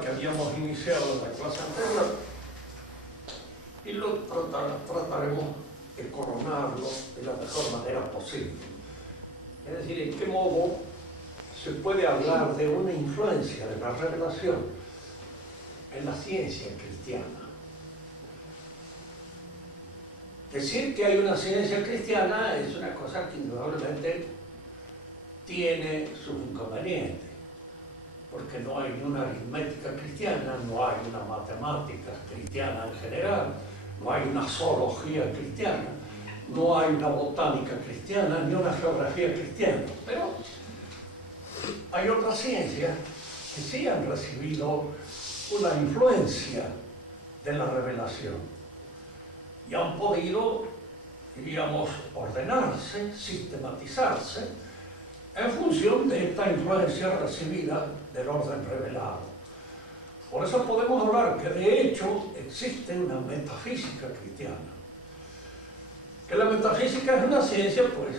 que habíamos iniciado en la clase anterior y lo trataremos de coronarlo de la mejor manera posible. Es decir, en qué modo se puede hablar de una influencia de la revelación en la ciencia cristiana. Decir que hay una ciencia cristiana es una cosa que indudablemente tiene sus inconvenientes, porque no hay una aritmética cristiana, no hay una matemática cristiana en general, no hay una zoología cristiana, no hay una botánica cristiana, ni una geografía cristiana. Pero hay otras ciencias que sí han recibido una influencia de la revelación y han podido, diríamos, ordenarse, sistematizarse en función de esta influencia recibida del orden revelado. Por eso podemos hablar que de hecho existe una metafísica cristiana. Que la metafísica es una ciencia, pues,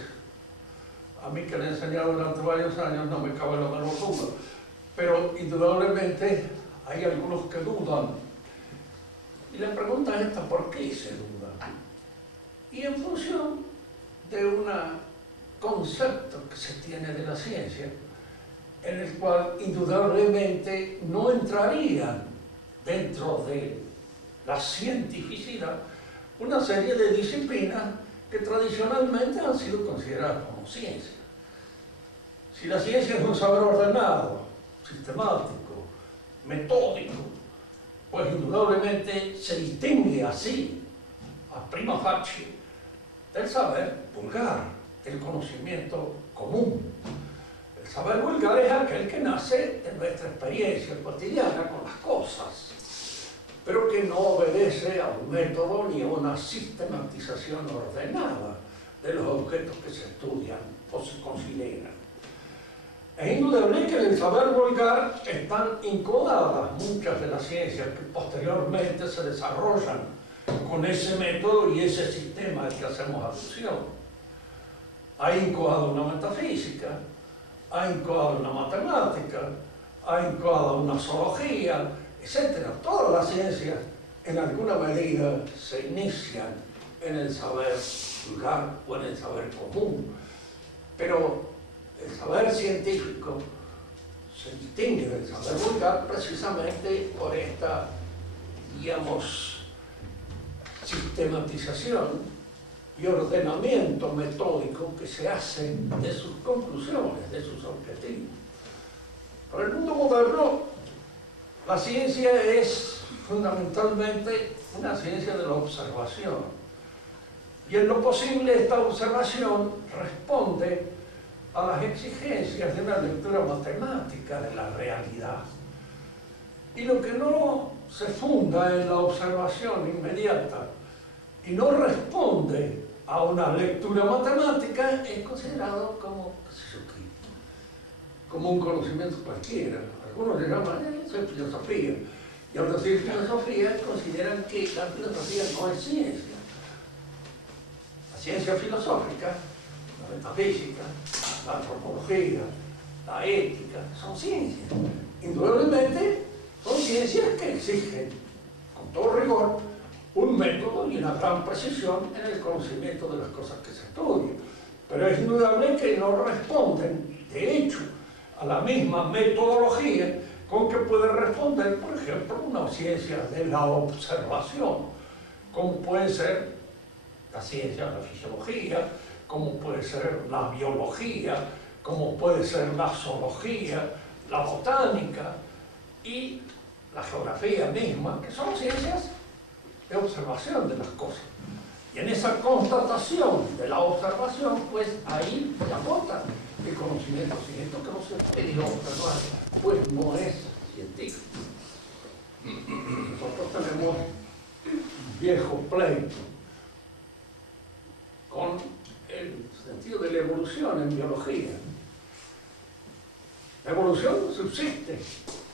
a mí que le he enseñado durante varios años no me cabe la menor duda, pero indudablemente hay algunos que dudan. Y la pregunta es esta: ¿por qué se duda? Y en función de un concepto que se tiene de la ciencia, en el cual indudablemente no entrarían dentro de la cientificidad una serie de disciplinas que tradicionalmente han sido consideradas como ciencia. Si la ciencia es un saber ordenado, sistemático, metódico, pues indudablemente se distingue así, a prima facie, del saber vulgar, el conocimiento común. El saber vulgar es aquel que nace de nuestra experiencia cotidiana con las cosas, pero que no obedece a un método ni a una sistematización ordenada de los objetos que se estudian o se consideran. Es indudable que en el saber vulgar están incodadas muchas de las ciencias que posteriormente se desarrollan con ese método y ese sistema al que hacemos alusión. Ha incoado una metafísica, ha incoado una matemática, ha incoado una zoología, etc. Todas las ciencias en alguna medida se inician en el saber vulgar o en el saber común, pero el saber científico se distingue del saber vulgar precisamente por esta, digamos, sistematización y ordenamiento metódico que se hace de sus conclusiones, de sus objetivos. Para el mundo moderno, la ciencia es fundamentalmente una ciencia de la observación. Y en lo posible esta observación responde a las exigencias de una lectura matemática de la realidad. Y lo que no se funda en la observación inmediata y no responde a una lectura matemática es considerado como, como un conocimiento cualquiera. Algunos le llaman eso es filosofía. Y al decir filosofía consideran que la filosofía no es ciencia. La ciencia filosófica, la metafísica, la antropología, la ética, son ciencias. Indudablemente son ciencias que exigen, con todo rigor, un método y una gran precisión en el conocimiento de las cosas que se estudian. Pero es indudable que no responden, de hecho, a la misma metodología con que puede responder, por ejemplo, una ciencia de la observación, como puede ser la ciencia de la fisiología, como puede ser la biología, como puede ser la zoología, la botánica y la geografía misma, que son ciencias de observación de las cosas. Y en esa constatación de la observación, pues ahí se agota el conocimiento. Si esto que no se puede observar, pues no es científico. Nosotros tenemos un viejo pleito con el sentido de la evolución en biología. La evolución subsiste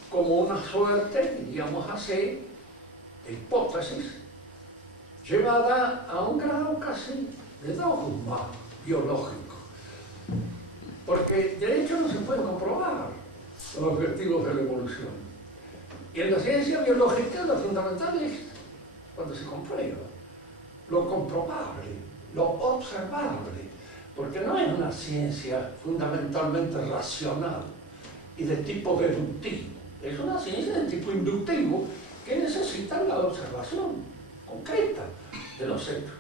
como una suerte, diríamos así, de hipótesis llevada a un grado casi de dogma biológico. Porque de hecho no se pueden comprobar los objetivos de la evolución. Y en la ciencia biológica lo fundamental es cuando se comprueba, lo comprobable, lo observable, porque no es una ciencia fundamentalmente racional y de tipo deductivo, es una ciencia de tipo inductivo que necesita la observación concreta de los hechos.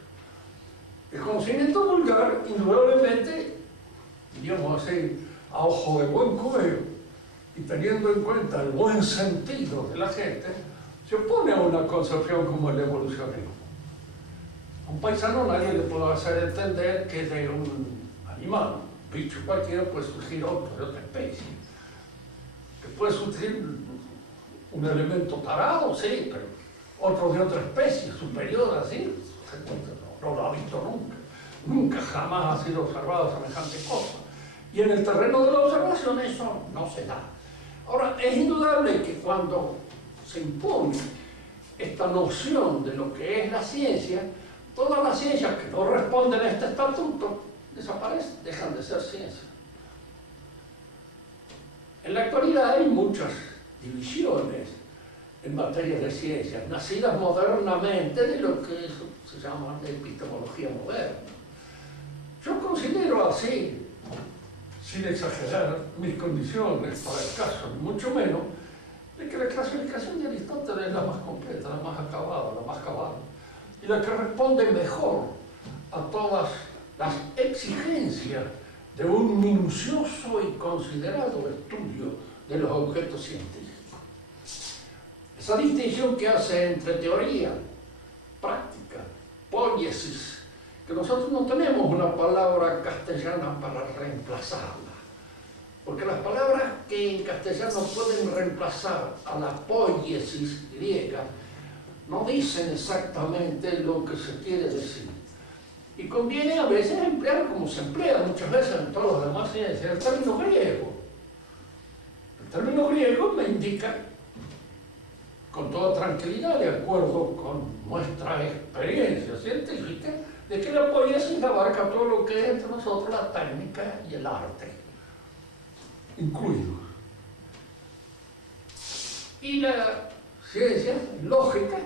El conocimiento vulgar, indudablemente, digamos así, a ojo de buen cubero, y teniendo en cuenta el buen sentido de la gente, se opone a una concepción como el evolucionismo. A un paisano nadie le puede hacer entender que de un animal, un bicho cualquiera, puede surgir otro de otra especie. Que puede surgir un elemento tarado, sí, pero otro de otra especie, superior, así, no lo ha visto nunca. Nunca jamás ha sido observado semejante cosa. Y en el terreno de la observación eso no se da. Ahora, es indudable que cuando se impone esta noción de lo que es la ciencia, todas las ciencias que no responden a este estatuto desaparecen, dejan de ser ciencia. En la actualidad hay muchas divisiones en materia de ciencias, nacidas modernamente de lo que se llama la epistemología moderna. Yo considero así, sin exagerar mis condiciones para el caso, ni mucho menos, de que la clasificación de Aristóteles es la más completa, la más acabada, la más cabal, y la que responde mejor a todas las exigencias de un minucioso y considerado estudio de los objetos científicos. Esa distinción que hace entre teoría, práctica, poiesis, que nosotros no tenemos una palabra castellana para reemplazarla, porque las palabras que en castellano pueden reemplazar a la poiesis griega no dicen exactamente lo que se quiere decir. Y conviene a veces emplear, como se emplea muchas veces en todas las demás ciencias, el término griego. El término griego me indica, con toda tranquilidad, de acuerdo con nuestra experiencia científica, de que la poiesis abarca todo lo que es entre nosotros la técnica y el arte, incluidos. Y la ciencia lógica,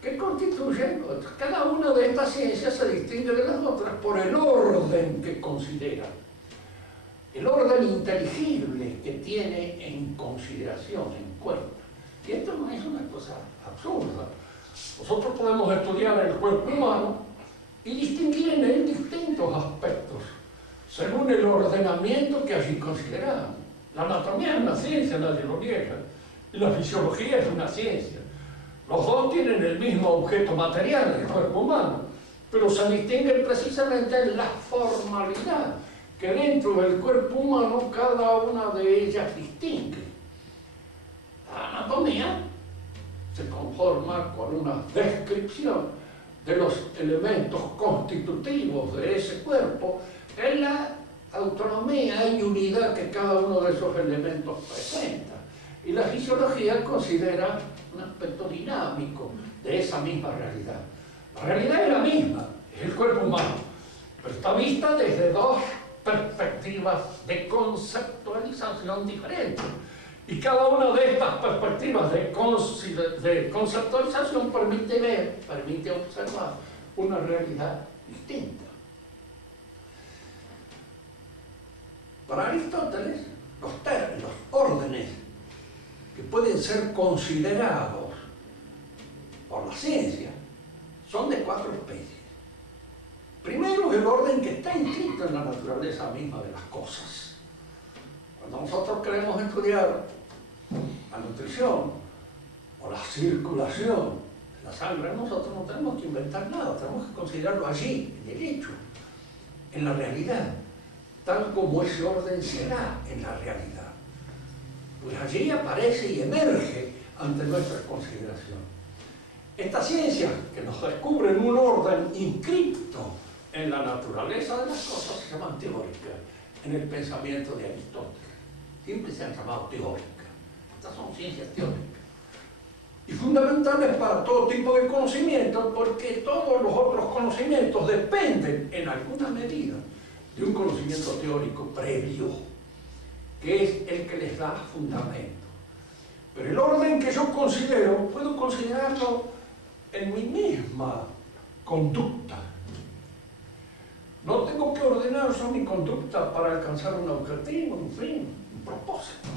que constituyen, cada una de estas ciencias se distingue de las otras por el orden que considera, el orden inteligible que tiene en consideración, en cuenta. Y esto no es una cosa absurda. Nosotros podemos estudiar el cuerpo humano y distinguir en él distintos aspectos, según el ordenamiento que allí consideramos. La anatomía es una ciencia, nadie lo niega, y la fisiología es una ciencia. Los dos tienen el mismo objeto material, el cuerpo humano, pero se distinguen precisamente en la formalidad que dentro del cuerpo humano cada una de ellas distingue. La anatomía se conforma con una descripción de los elementos constitutivos de ese cuerpo en la autonomía y unidad que cada uno de esos elementos presenta. Y la fisiología considera un aspecto dinámico de esa misma realidad. La realidad es la misma, es el cuerpo humano, pero está vista desde dos perspectivas de conceptualización diferentes. Y cada una de estas perspectivas de conceptualización permite ver, permite observar una realidad distinta. Para Aristóteles, los órdenes que pueden ser considerados por la ciencia son de cuatro especies. Primero, el orden que está inscrito en la naturaleza misma de las cosas. Cuando nosotros queremos estudiar la nutrición o la circulación de la sangre, nosotros no tenemos que inventar nada, tenemos que considerarlo allí, en el hecho, en la realidad, tal como ese orden se da en la realidad. Pues allí aparece y emerge ante nuestra consideración. Esta ciencia que nos descubre en un orden inscripto en la naturaleza de las cosas se llama teórica en el pensamiento de Aristóteles. Siempre se han llamado teóricas. Estas son ciencias teóricas. Y fundamentales para todo tipo de conocimiento, porque todos los otros conocimientos dependen en alguna medida de un conocimiento teórico previo, que es el que les da fundamento. Pero el orden que yo considero, puedo considerarlo en mi misma conducta. No tengo que ordenar yo mi conducta para alcanzar un objetivo, un fin, un propósito.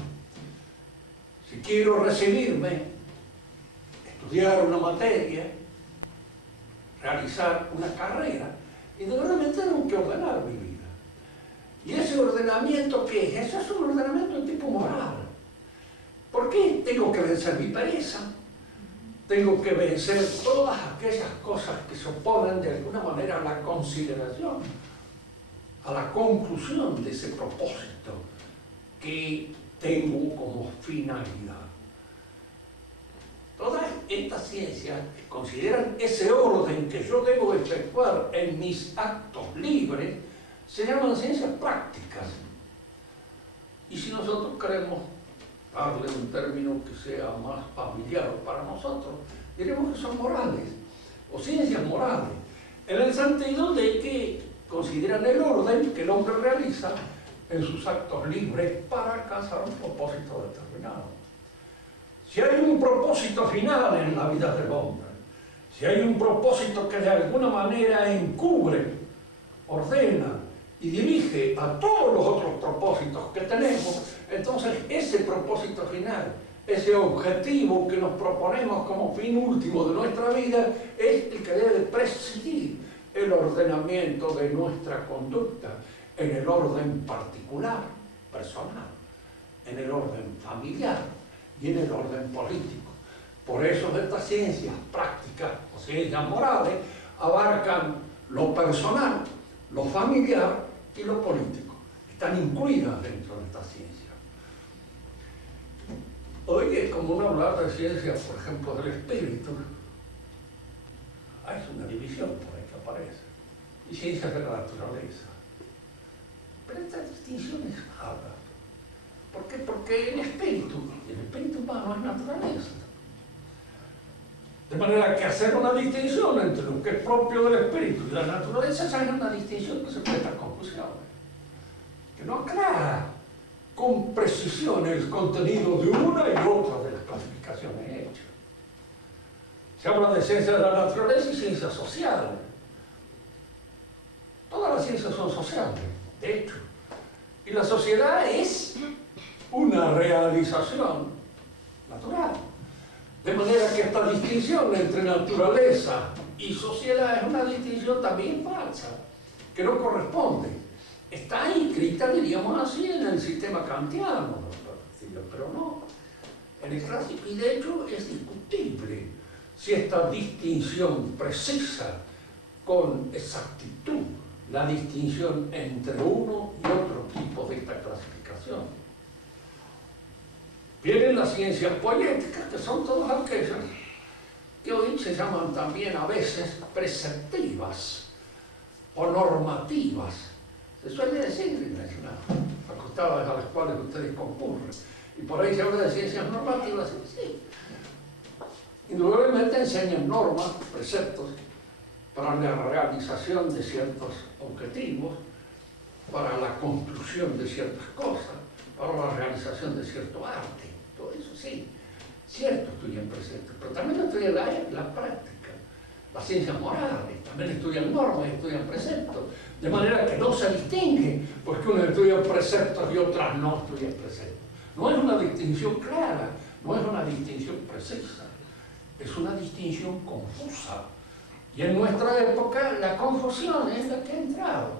Si quiero recibirme, estudiar una materia, realizar una carrera, indudablemente tengo que ordenar mi vida. ¿Y ese ordenamiento qué es? Eso es un ordenamiento de tipo moral. ¿Por qué tengo que vencer mi pereza? Tengo que vencer todas aquellas cosas que se oponen de alguna manera a la consideración, a la conclusión de ese propósito que tengo como finalidad. Todas estas ciencias que consideran ese orden que yo debo efectuar en mis actos libres se llaman ciencias prácticas. Y si nosotros queremos darle un término que sea más familiar para nosotros, diremos que son morales, o ciencias morales, en el sentido de que consideran el orden que el hombre realiza en sus actos libres para alcanzar un propósito determinado. Si hay un propósito final en la vida del hombre, si hay un propósito que de alguna manera encubre, ordena y dirige a todos los otros propósitos que tenemos, entonces ese propósito final, ese objetivo que nos proponemos como fin último de nuestra vida, es el que debe presidir el ordenamiento de nuestra conducta en el orden particular, personal, en el orden familiar y en el orden político. Por eso estas ciencias prácticas o ciencias morales abarcan lo personal, lo familiar y lo político. Están incluidas dentro de esta ciencia. Hoy es común hablar de ciencias, por ejemplo, del espíritu. Hay una división por ahí que aparece. Y ciencias de la naturaleza. Pero esta distinción es vaga. ¿Por qué? Porque el espíritu humano es naturaleza. De manera que hacer una distinción entre lo que es propio del espíritu y la naturaleza ya es una distinción que se presta a confusiones, que no aclara con precisión el contenido de una y otra de las clasificaciones hechas. Se habla de ciencias de la naturaleza y ciencias sociales. Todas las ciencias son sociales, de hecho. Y la sociedad es una realización natural. De manera que esta distinción entre naturaleza y sociedad es una distinción también falsa, que no corresponde. Está inscrita, diríamos así, en el sistema kantiano, pero no en el clásico. Y de hecho es discutible si esta distinción precisa con exactitud la distinción entre uno y otro tipo de esta clasificación. Vienen las ciencias poéticas, que son todas aquellas que hoy se llaman también a veces preceptivas o normativas. Se suele decir en las facultades a las cuales ustedes concurren. Y por ahí se habla de ciencias normativas. Sí. Indudablemente enseñan normas, preceptos, para la realización de ciertos objetivos, para la construcción de ciertas cosas, para la realización de cierto arte. Todo eso sí, cierto, estudian preceptos, pero también estudian la práctica, las ciencias morales, también estudian normas, estudian preceptos, de manera que no se distingue, porque unos estudian preceptos y otras no estudian preceptos. No es una distinción clara, no es una distinción precisa, es una distinción confusa. Y en nuestra época la confusión es la que ha entrado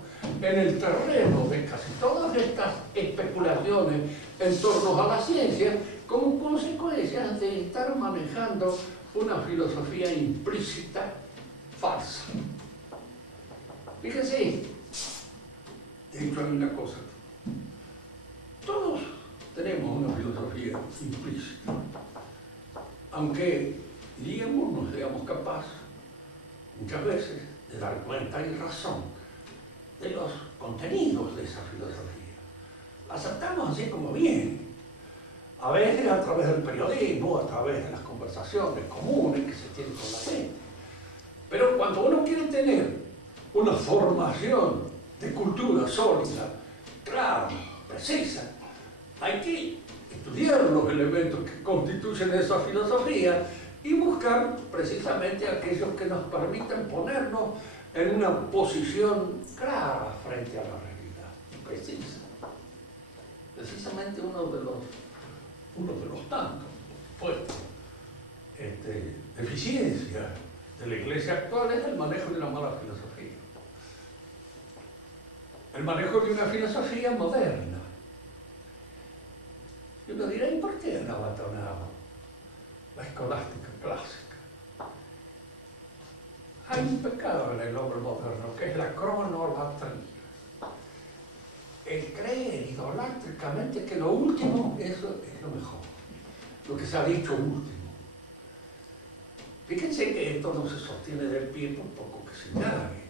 en el terreno de casi todas estas especulaciones en torno a la ciencia como consecuencia de estar manejando una filosofía implícita falsa. Fíjense, de hecho hay una cosa, todos tenemos una filosofía implícita, aunque digamos no seamos capaces muchas veces de dar cuenta y razón de los contenidos de esa filosofía. La aceptamos así como viene, a veces a través del periodismo, a través de las conversaciones comunes que se tienen con la gente. Pero cuando uno quiere tener una formación de cultura sólida, clara, precisa, hay que estudiar los elementos que constituyen esa filosofía y buscar precisamente aquellos que nos permiten ponernos en una posición clara frente a la realidad, precisa. Precisamente uno de los tantos deficiencias de la Iglesia actual es el manejo de una mala filosofía. El manejo de una filosofía moderna. Y uno dirá, ¿y por qué han abandonado la escolástica clásica? Hay un pecado en el hombre moderno, que es la cronolatría. El creer idolátricamente que lo último, eso es lo mejor. Lo que se ha dicho último. Fíjense que esto no se sostiene del pie por poco que se indague.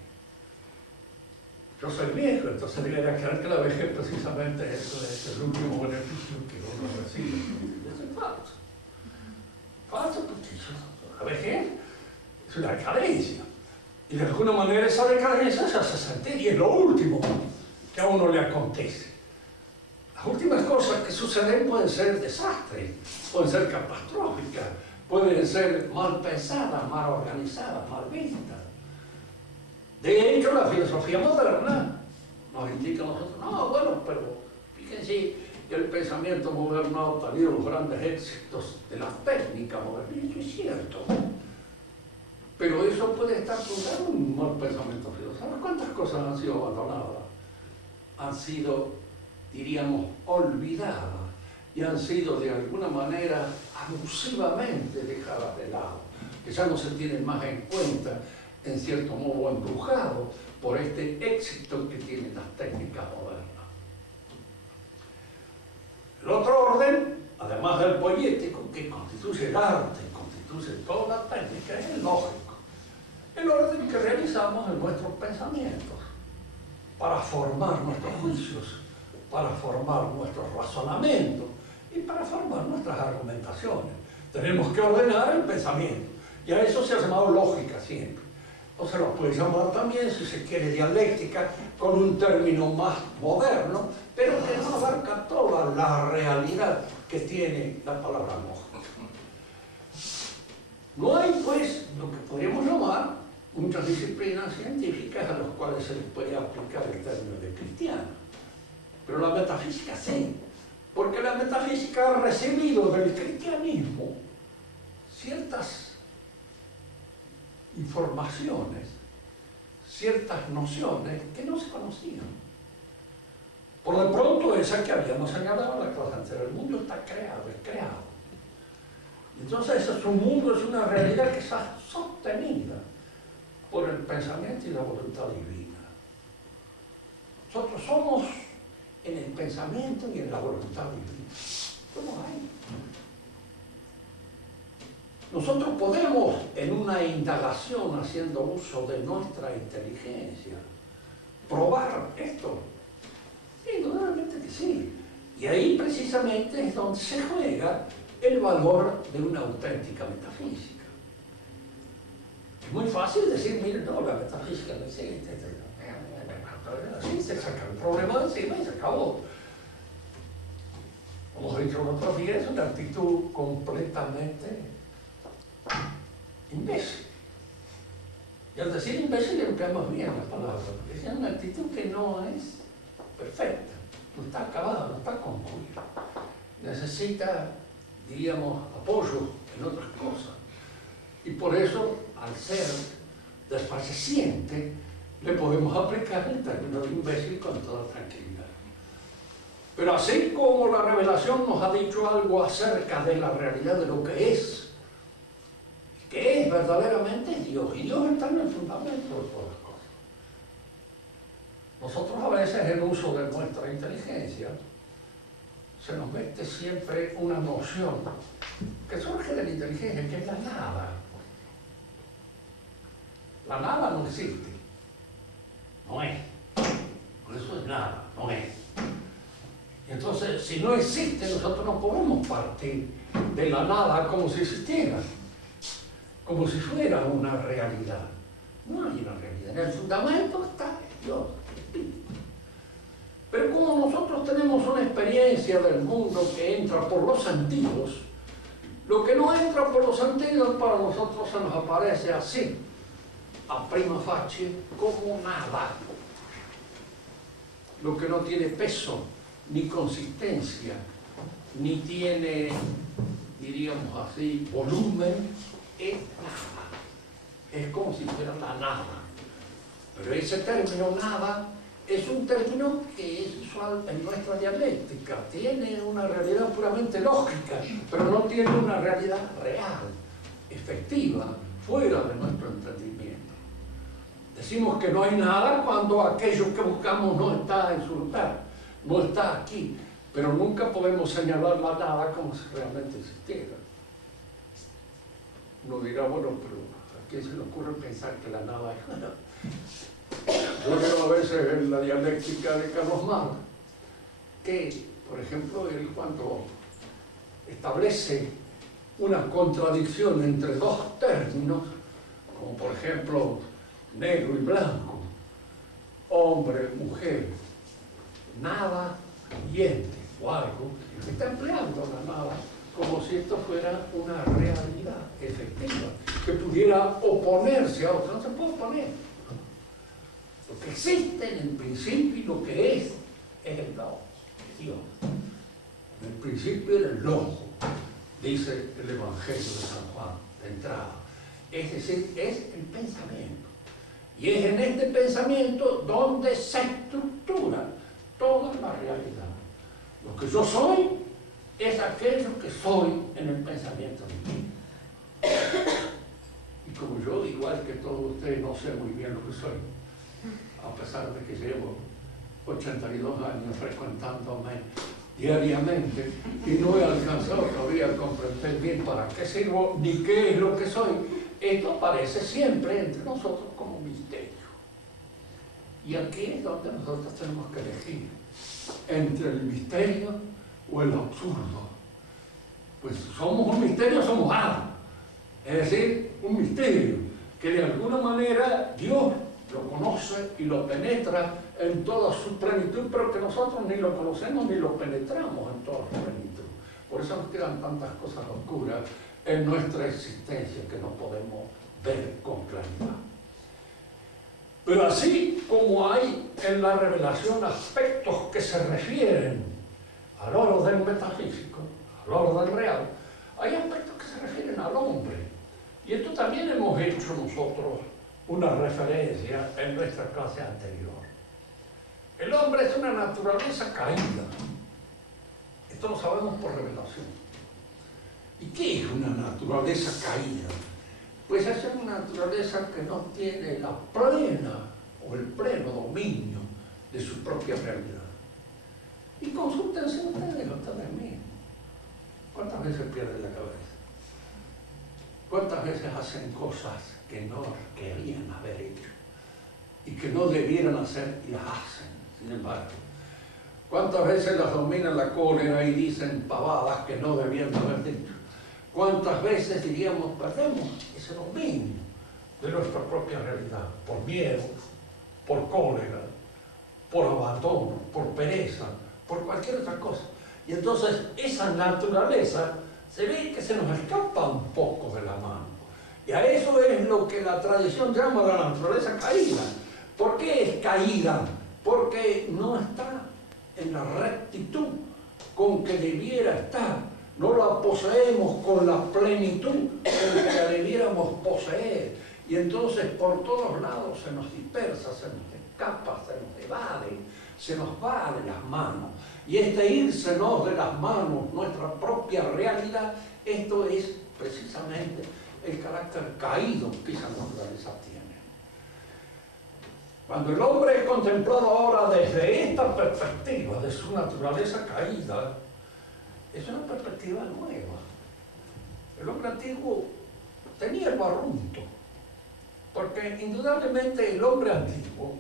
Yo soy viejo, entonces debería creer que la vejez precisamente es el último beneficio que uno recibe. Eso es falso. Falso porque la vejez es una decadencia. Y de alguna manera esa decadencia se hace sentir y es lo último que a uno le acontece. Las últimas cosas que suceden pueden ser desastres, pueden ser catastróficas, pueden ser mal pensadas, mal organizadas, mal vistas. De hecho, la filosofía moderna nos indica a nosotros, no, bueno, pero fíjense que el pensamiento moderno ha tenido los grandes éxitos de la técnica moderna, y eso es cierto. Pero eso puede estar fundado en un mal pensamiento filosófico. ¿Cuántas cosas han sido abandonadas? Han sido, diríamos, olvidadas y han sido de alguna manera abusivamente dejadas de lado, que ya no se tienen más en cuenta, en cierto modo embrujados por este éxito que tienen las técnicas modernas. El otro orden, además del poético, que constituye el arte, constituye toda la técnica, es el lógico. El orden que realizamos en nuestros pensamientos para formar nuestros juicios, para formar nuestros razonamientos y para formar nuestras argumentaciones. Tenemos que ordenar el pensamiento y a eso se ha llamado lógica siempre. O se lo puede llamar también, si se quiere, dialéctica, con un término más moderno, pero que no abarca toda la realidad que tiene la palabra lógica. No hay, pues, lo que podríamos llamar muchas disciplinas científicas a las cuales se les puede aplicar el término de cristiano. Pero la metafísica sí, porque la metafísica ha recibido del cristianismo ciertas informaciones, ciertas nociones que no se conocían. Por de pronto, esa que habíamos señalado en la clase anterior, el mundo está creado, es creado. Entonces, su mundo es una realidad que está sostenida por el pensamiento y la voluntad divina. Nosotros somos en el pensamiento y en la voluntad divina. ¿Cómo hay? Nosotros podemos, en una indagación haciendo uso de nuestra inteligencia, probar esto. Sí, indudablemente que sí. Y ahí precisamente es donde se juega el valor de una auténtica metafísica. Es muy fácil decir, mire, no, la metafísica no existe. Así se saca el problema de encima y se acabó. Como he dicho el otro día, es una actitud completamente imbécil. Y al decir imbécil empleamos bien la palabra, porque es una actitud que no es perfecta, no está acabada, no está concluida. Necesita, diríamos, apoyo en otras cosas. Y por eso, al ser desfalleciente, le podemos aplicar el término de imbécil con toda tranquilidad. Pero así como la revelación nos ha dicho algo acerca de la realidad de lo que es verdaderamente Dios, y Dios está en el fundamento de todas las cosas. Nosotros a veces, en uso de nuestra inteligencia, se nos mete siempre una noción que surge de la inteligencia, que es la nada. La nada no existe, no es. Por eso es nada, no es. Y entonces, si no existe, nosotros no podemos partir de la nada como si existiera, como si fuera una realidad. No hay una realidad. En el fundamento está Dios, el Espíritu. Pero como nosotros nosotros tenemos una experiencia del mundo que entra por los sentidos, lo que no entra por los sentidos para nosotros se nos aparece así, a prima facie, como nada. Lo que no tiene peso, ni consistencia, ni tiene, diríamos así, volumen, es nada. Es como si fuera la nada. Pero ese término nada es un término que es usual en nuestra dialéctica. Tiene una realidad puramente lógica, pero no tiene una realidad real, efectiva, fuera de nuestro entendimiento. Decimos que no hay nada cuando aquello que buscamos no está en su lugar, no está aquí, pero nunca podemos señalar la nada como si realmente existiera. Uno dirá, bueno, pero ¿a quién se le ocurre pensar que la nada es nada? Yo leo a veces en la dialéctica de Carlos Marx que, por ejemplo, él cuando establece una contradicción entre dos términos, como por ejemplo negro y blanco, hombre, mujer, nada y ente, o algo, está empleando la nada como si esto fuera una realidad efectiva, que pudiera oponerse a otra. No se puede oponer. Lo que existe en el principio y lo que es el Logos, Dios. En el principio era el Logos, dice el Evangelio de San Juan, de entrada. Es decir, es el pensamiento. Y es en este pensamiento donde se estructura toda la realidad. Lo que yo soy es aquello que soy en el pensamiento divino. Y como yo, igual que todos ustedes, no sé muy bien lo que soy, a pesar de que llevo 82 años frecuentándome diariamente y no he alcanzado todavía a comprender bien para qué sirvo ni qué es lo que soy, esto aparece siempre entre nosotros como misterio. Y aquí es donde nosotros tenemos que elegir entre el misterio o el absurdo. Pues somos un misterio, somos algo. Es decir, un misterio que de alguna manera Dios lo conoce y lo penetra en toda su plenitud, pero que nosotros ni lo conocemos ni lo penetramos en toda su plenitud. Por eso nos quedan tantas cosas oscuras en nuestra existencia que no podemos ver con claridad. Pero así como hay en la revelación aspectos que se refieren al orden metafísico, al orden real, hay aspectos que se refieren al hombre. Y esto también hemos hecho nosotros una referencia en nuestra clase anterior. El hombre es una naturaleza caída. Esto lo sabemos por revelación. ¿Y qué es una naturaleza caída? Pues es una naturaleza que no tiene la plena o el pleno dominio de su propia realidad. Y consúltense ustedes mismos. ¿Cuántas veces pierden la cabeza? ¿Cuántas veces hacen cosas que no querían haber hecho y que no debieran hacer y las hacen, sin embargo? ¿Cuántas veces las domina la cólera y dicen pavadas que no debían haber dicho? ¿Cuántas veces, diríamos, perdemos ese dominio de nuestra propia realidad? Por miedo, por cólera, por abandono, por pereza, por cualquier otra cosa. Y entonces esa naturaleza se ve que se nos escapa un poco de la mano. Y a eso es lo que la tradición llama la naturaleza caída. ¿Por qué es caída? Porque no está en la rectitud con que debiera estar. No la poseemos con la plenitud con que la debiéramos poseer. Y entonces por todos lados se nos dispersa, se nos escapa, se nos evade, se nos va de las manos. Y este írsenos de las manos, nuestra propia realidad, esto es precisamente el carácter caído que esa naturaleza tiene. Cuando el hombre es contemplado ahora desde esta perspectiva de su naturaleza caída, es una perspectiva nueva. El hombre antiguo tenía el barrunto, porque indudablemente el hombre antiguo,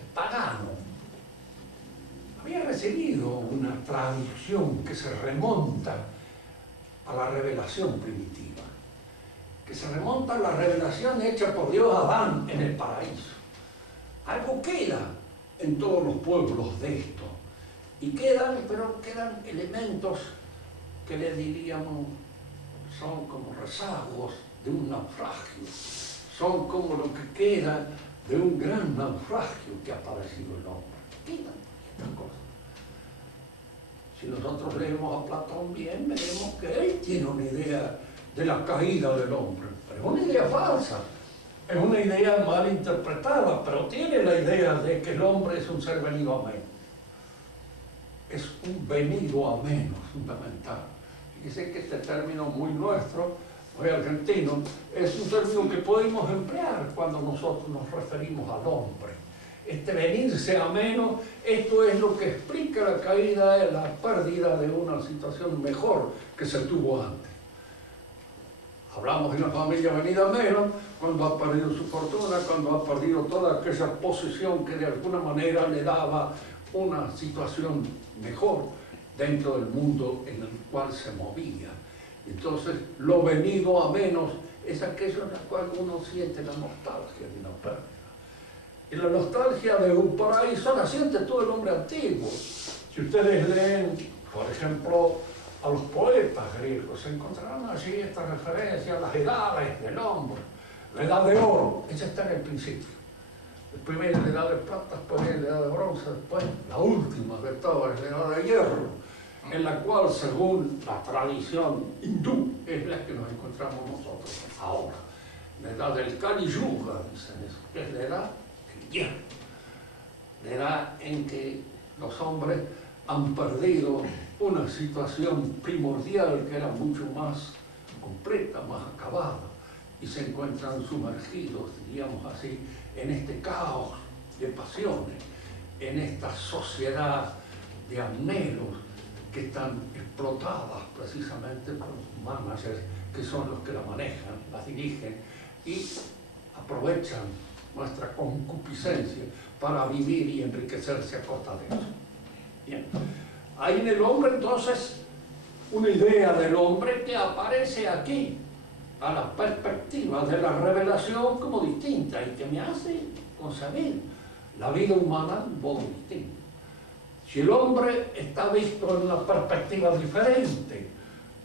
el pagano, había recibido una tradición que se remonta a la revelación primitiva, que se remonta a la revelación hecha por Dios a Adán en el paraíso. Algo queda en todos los pueblos de esto, Y quedan elementos que le diríamos son como rezagos de un naufragio, son como lo que queda de un gran naufragio que ha padecido el hombre. Quedan estas cosas. Si nosotros leemos a Platón bien, veremos que él tiene una idea de la caída del hombre, pero es una idea falsa, es una idea mal interpretada, pero tiene la idea de que el hombre es un ser venido a menos. Es un venido a menos, fundamental. Fíjese que este término muy nuestro, muy argentino, es un término que podemos emplear cuando nosotros nos referimos al hombre. Este venirse a menos, esto es lo que explica la caída, la pérdida de una situación mejor que se tuvo antes. Hablamos de una familia venida a menos cuando ha perdido su fortuna, cuando ha perdido toda aquella posición que de alguna manera le daba una situación mejor dentro del mundo en el cual se movía. Entonces, lo venido a menos es aquello en el cual uno siente la nostalgia de una pérdida. Y la nostalgia de un paraíso la siente todo el hombre antiguo. Si ustedes leen, por ejemplo, a los poetas griegos, se encontrarán allí esta referencia a las edades del hombre. La edad de oro, esa está en el principio. Después viene la edad de plata, después viene la edad de bronce, después la última de todas, la edad de hierro, en la cual, según la tradición hindú, es la que nos encontramos nosotros ahora. La edad del Kali Yuga, dicen eso, que es la edad del hierro. La edad en que los hombres han perdido una situación primordial que era mucho más completa, más acabada, y se encuentran sumergidos, diríamos así, en este caos de pasiones, en esta sociedad de anhelos que están explotadas precisamente por los managers que son los que la manejan, la dirigen y aprovechan nuestra concupiscencia para vivir y enriquecerse a costa de eso. Bien. Hay en el hombre entonces una idea del hombre que aparece aquí, a la perspectiva de la revelación como distinta y que me hace concebir la vida humana de un modo distinto. Si el hombre está visto en una perspectiva diferente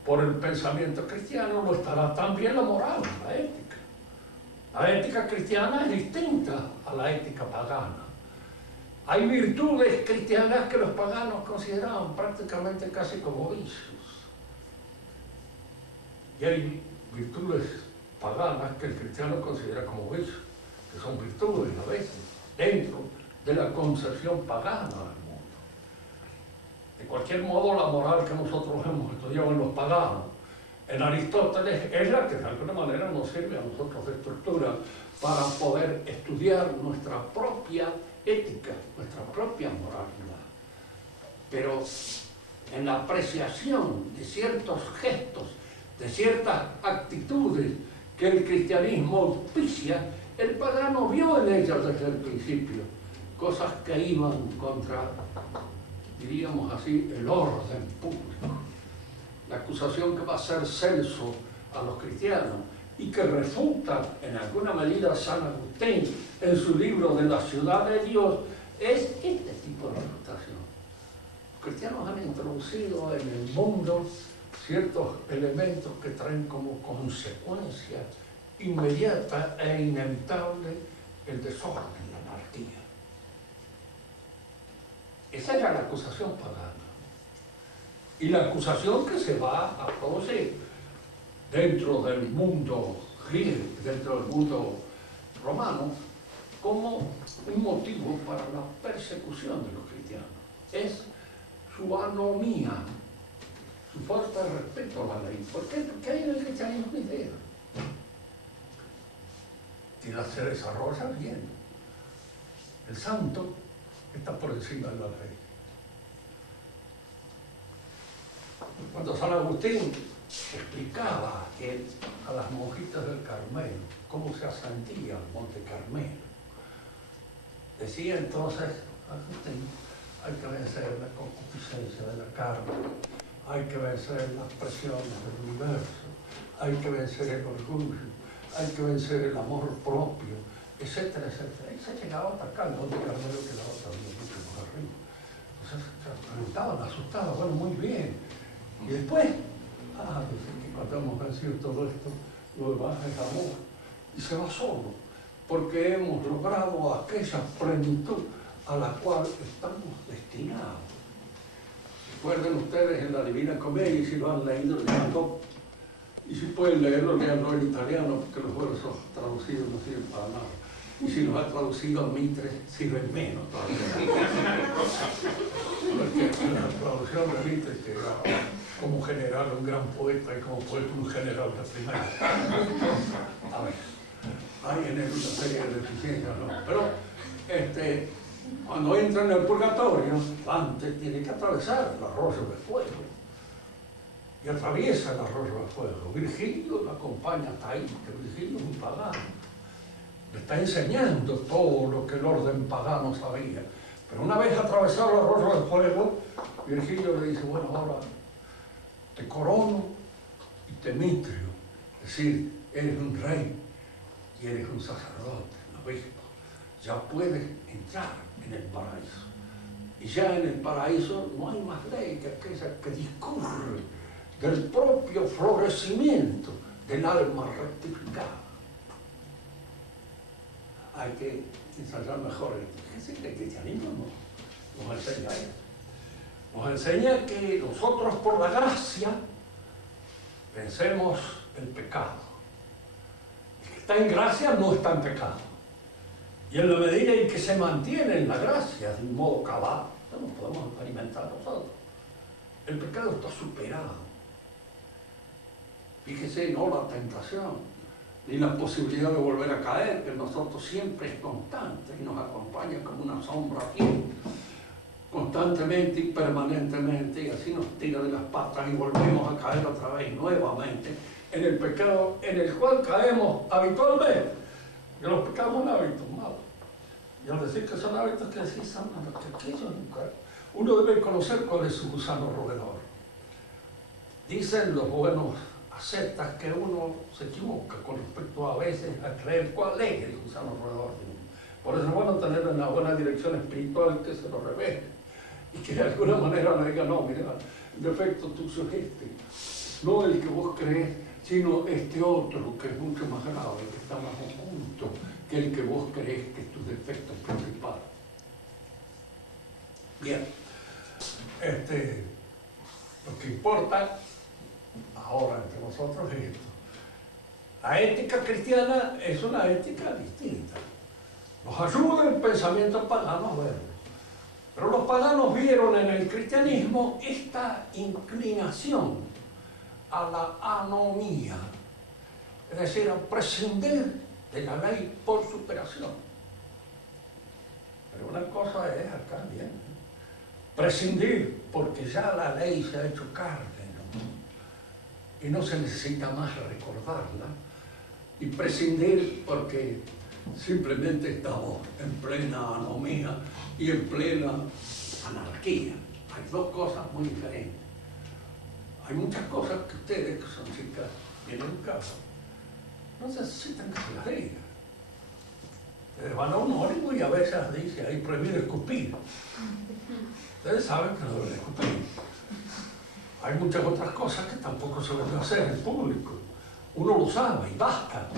por el pensamiento cristiano, lo estará también la moral, la ética. La ética cristiana es distinta a la ética pagana. Hay virtudes cristianas que los paganos consideraban prácticamente casi como vicios. Y hay virtudes paganas que el cristiano considera como vicios, que son virtudes a veces, dentro de la concepción pagana del mundo. De cualquier modo, la moral que nosotros hemos estudiado en los paganos, en Aristóteles, es la que de alguna manera nos sirve a nosotros de estructura para poder estudiar nuestra propia ética, nuestra propia moralidad. Pero en la apreciación de ciertos gestos, de ciertas actitudes que el cristianismo auspicia, el pagano vio en ellas desde el principio cosas que iban contra, diríamos así, el orden público. La acusación que va a hacer Celso a los cristianos y que refuta en alguna medida San Agustín en su libro de la ciudad de Dios es este tipo de refutación. Los cristianos han introducido en el mundo ciertos elementos que traen como consecuencia inmediata e inevitable el desorden, la anarquía. Esa era la acusación pagana. Y la acusación que se va a producir dentro del mundo griego, dentro del mundo romano, como un motivo para la persecución de los cristianos. Es su anomía, su falta de respeto a la ley. ¿Por qué? Porque hay en el cristianismo una idea que se desarrolla bien. El santo está por encima de la ley. Cuando San Agustín explicaba a las monjitas del Carmelo cómo se ascendía al Monte Carmelo, decía entonces Agustín: hay que vencer la concupiscencia de la carne, hay que vencer las presiones del universo, hay que vencer el orgullo, hay que vencer el amor propio, etcétera, etcétera. Y se llegaba hasta acá, el Monte Carmelo quedaba también mucho más arriba. Entonces se preguntaban, asustados, bueno, muy bien. Y después, dicen que cuando hemos vencido todo esto, lo demás es amor. Y se va solo, porque hemos logrado aquella plenitud a la cual estamos destinados. Recuerden ustedes en la Divina Comedia, y si lo han leído, leanlo. Y si pueden leerlo, leanlo en italiano, porque los versos traducidos no sirven para nada. Y si los ha traducido Mitre, sirven menos todavía. Porque la traducción de Mitre, que era como general un gran poeta y como poeta un general de primera. A ver, hay en él una serie de deficiencias, ¿no? Pero cuando entra en el purgatorio, Dante tiene que atravesar el arroyo de fuego. Y atraviesa el arroyo de fuego. Virgilio lo acompaña hasta ahí, que Virgilio es un pagano. Le está enseñando todo lo que el orden pagano sabía. Pero una vez atravesado el arroyo de fuego, Virgilio le dice, bueno, ahora te corono y te mitrio. Es decir, eres un rey y eres un sacerdote, un obispo. Ya puedes entrar en el paraíso. Y ya en el paraíso no hay más ley que aquella que discurre del propio florecimiento del alma rectificada. Hay que ensayar mejor. El cristianismo nos enseña eso. Nos enseña que nosotros por la gracia vencemos el pecado. El que está en gracia no está en pecado. Y en la medida en que se mantiene en la gracia de un modo cabal, no lo podemos experimentar nosotros. El pecado está superado. Fíjese, no la tentación, ni la posibilidad de volver a caer, que en nosotros siempre es constante y nos acompaña como una sombra fiel, constantemente y permanentemente, y así nos tira de las patas y volvemos a caer otra vez nuevamente en el pecado en el cual caemos habitualmente. Que los pecados son hábitos malos. Y al decir que son hábitos, que decir son malos, que aquellos nunca. Uno debe conocer cuál es su gusano roedor. Dicen los buenos ascetas que uno se equivoca con respecto a veces a creer cuál es el gusano roedor de uno. Por eso es bueno tener una buena dirección espiritual que se lo revele y que de alguna manera le diga, no, mira, el defecto tuyo es este, no el que vos crees, sino este otro que es mucho más grave, que está más oculto que el que vos crees que es tu defecto principal. Bien, lo que importa ahora entre nosotros es esto. La ética cristiana es una ética distinta. Nos ayuda el pensamiento pagano a verlo. Pero los paganos vieron en el cristianismo esta inclinación a la anomía, es decir, a prescindir de la ley por superación. Pero una cosa es acá bien, prescindir porque ya la ley se ha hecho carne, ¿no? Y no se necesita más recordarla, y prescindir porque simplemente estamos en plena anomía y en plena anarquía. Hay dos cosas muy diferentes. Hay muchas cosas que ustedes, que son chicas bien educadas, no necesitan que se las diga. Ustedes van a un ónibus y a veces dice, hay prohibido escupir. Ustedes saben que no deben escupir. Hay muchas otras cosas que tampoco se deben hacer en público. Uno lo sabe y basta.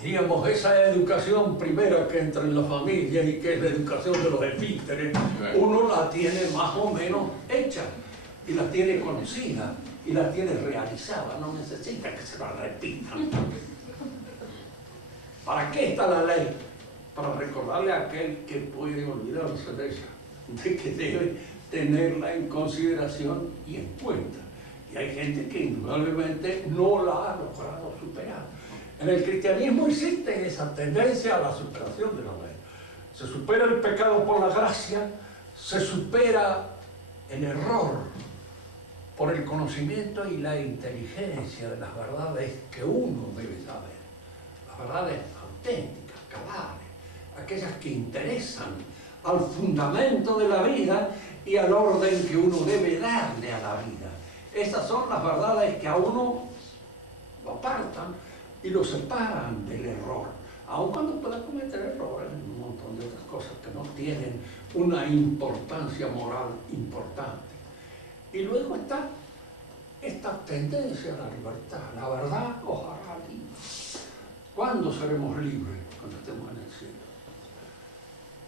Diríamos, esa educación primera que entra en la familia y que es la educación de los epíteres, uno la tiene más o menos hecha y la tiene conocida y la tiene realizada, no necesita que se la repitan. ¿Para qué está la ley? Para recordarle a aquel que puede olvidarse de ella, de que debe tenerla en consideración y en cuenta. Y hay gente que indudablemente no la ha logrado superar. En el cristianismo existe esa tendencia a la superación de la ley. Se supera el pecado por la gracia, se supera el error por el conocimiento y la inteligencia de las verdades que uno debe saber. Las verdades auténticas, cabales, aquellas que interesan al fundamento de la vida y al orden que uno debe darle a la vida. Esas son las verdades que a uno lo apartan y lo separan del error. aun cuando pueda cometer errores en un montón de otras cosas que no tienen una importancia moral importante. Y luego está esta tendencia a la libertad. La verdad os hará libres. ¿Cuándo seremos libres? Cuando estemos en el cielo.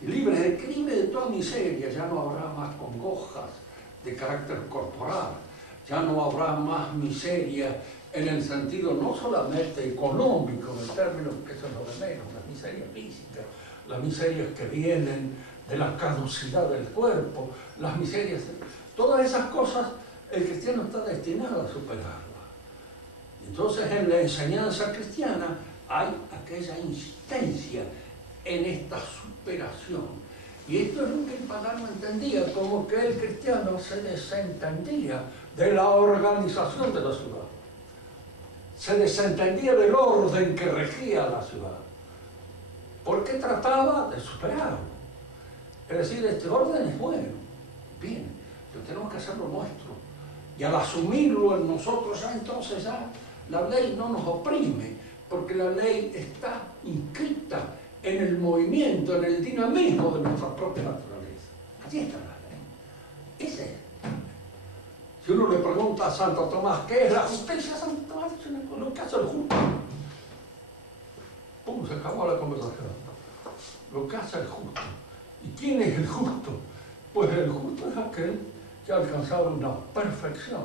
Y libres de qué? Libres de toda miseria. Ya no habrá más congojas de carácter corporal. Ya no habrá más miseria en el sentido no solamente económico, en términos que eso es lo de menos, las miserias físicas, las miserias que vienen de la caducidad del cuerpo, las miserias, todas esas cosas el cristiano está destinado a superarlas. Entonces en la enseñanza cristiana hay aquella insistencia en esta superación. Y esto es lo que el pagano entendía, como que el cristiano se desentendía de la organización de la ciudad. Se desentendía del orden que regía la ciudad, porque trataba de superarlo. Es decir, este orden es bueno, bien, pero tenemos que hacerlo nuestro. Y al asumirlo en nosotros, ya entonces ya la ley no nos oprime, porque la ley está inscrita en el movimiento, en el dinamismo de nuestra propia naturaleza. Allí está la ley. Ese es. Si uno le pregunta a Santo Tomás, ¿qué es la justicia? Santo Tomás dice lo que hace el justo. ¡Pum! Se acabó la conversación. Lo que hace el justo. ¿Y quién es el justo? Pues el justo es aquel que ha alcanzado una perfección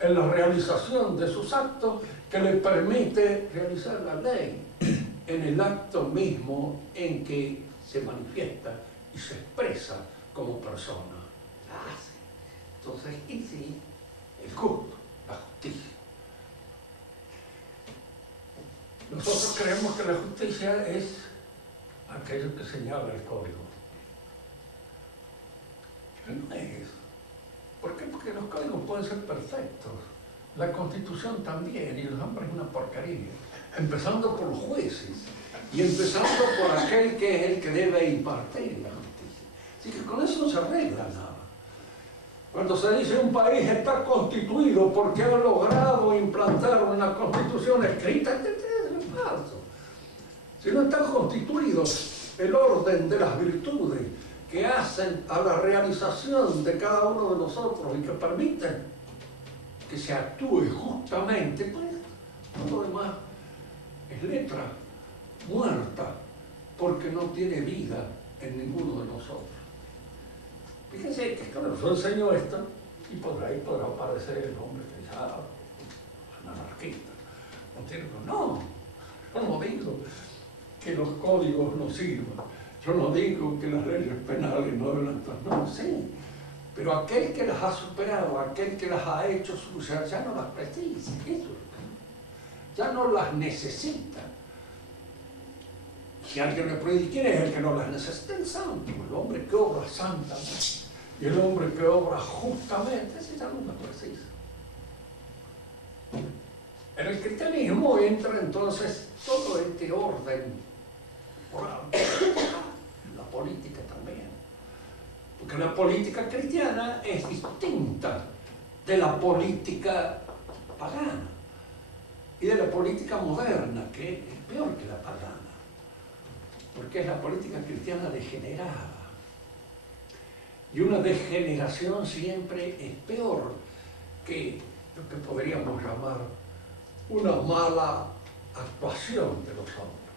en la realización de sus actos que le permite realizar la ley en el acto mismo en que se manifiesta y se expresa como persona. Entonces, y sí, el justo, la justicia. Nosotros creemos que la justicia es aquello que señala el código. Pero no es eso. ¿Por qué? Porque los códigos pueden ser perfectos. La Constitución también, y los hombres es una porquería. Empezando por los jueces, y empezando por aquel que es el que debe impartir la justicia. Así que con eso no se arregla nada. Cuando se dice un país está constituido porque ha logrado implantar una constitución escrita, es falso. Si no están constituidos el orden de las virtudes que hacen a la realización de cada uno de nosotros y que permiten que se actúe justamente, pues todo lo demás es letra muerta porque no tiene vida en ninguno de nosotros. Fíjense que cuando yo enseño esto, y por ahí podrá aparecer el hombre que dice, un anarquista. No, yo no digo que los códigos no sirvan, yo no digo que las leyes penales no deben estar, no, sí, pero aquel que las ha superado, aquel que las ha hecho suyas, ya no las precisa, eso, ya no las necesita. Si alguien me puede, ¿quién es el que no las necesita? El santo, el hombre que obra santamente. Y el hombre que obra justamente, ese ya no las precisa. En el cristianismo entra entonces todo este orden moral, la política también. Porque la política cristiana es distinta de la política pagana y de la política moderna, que es peor que la pagana. Porque es la política cristiana degenerada. Y una degeneración siempre es peor que lo que podríamos llamar una mala actuación de los hombres.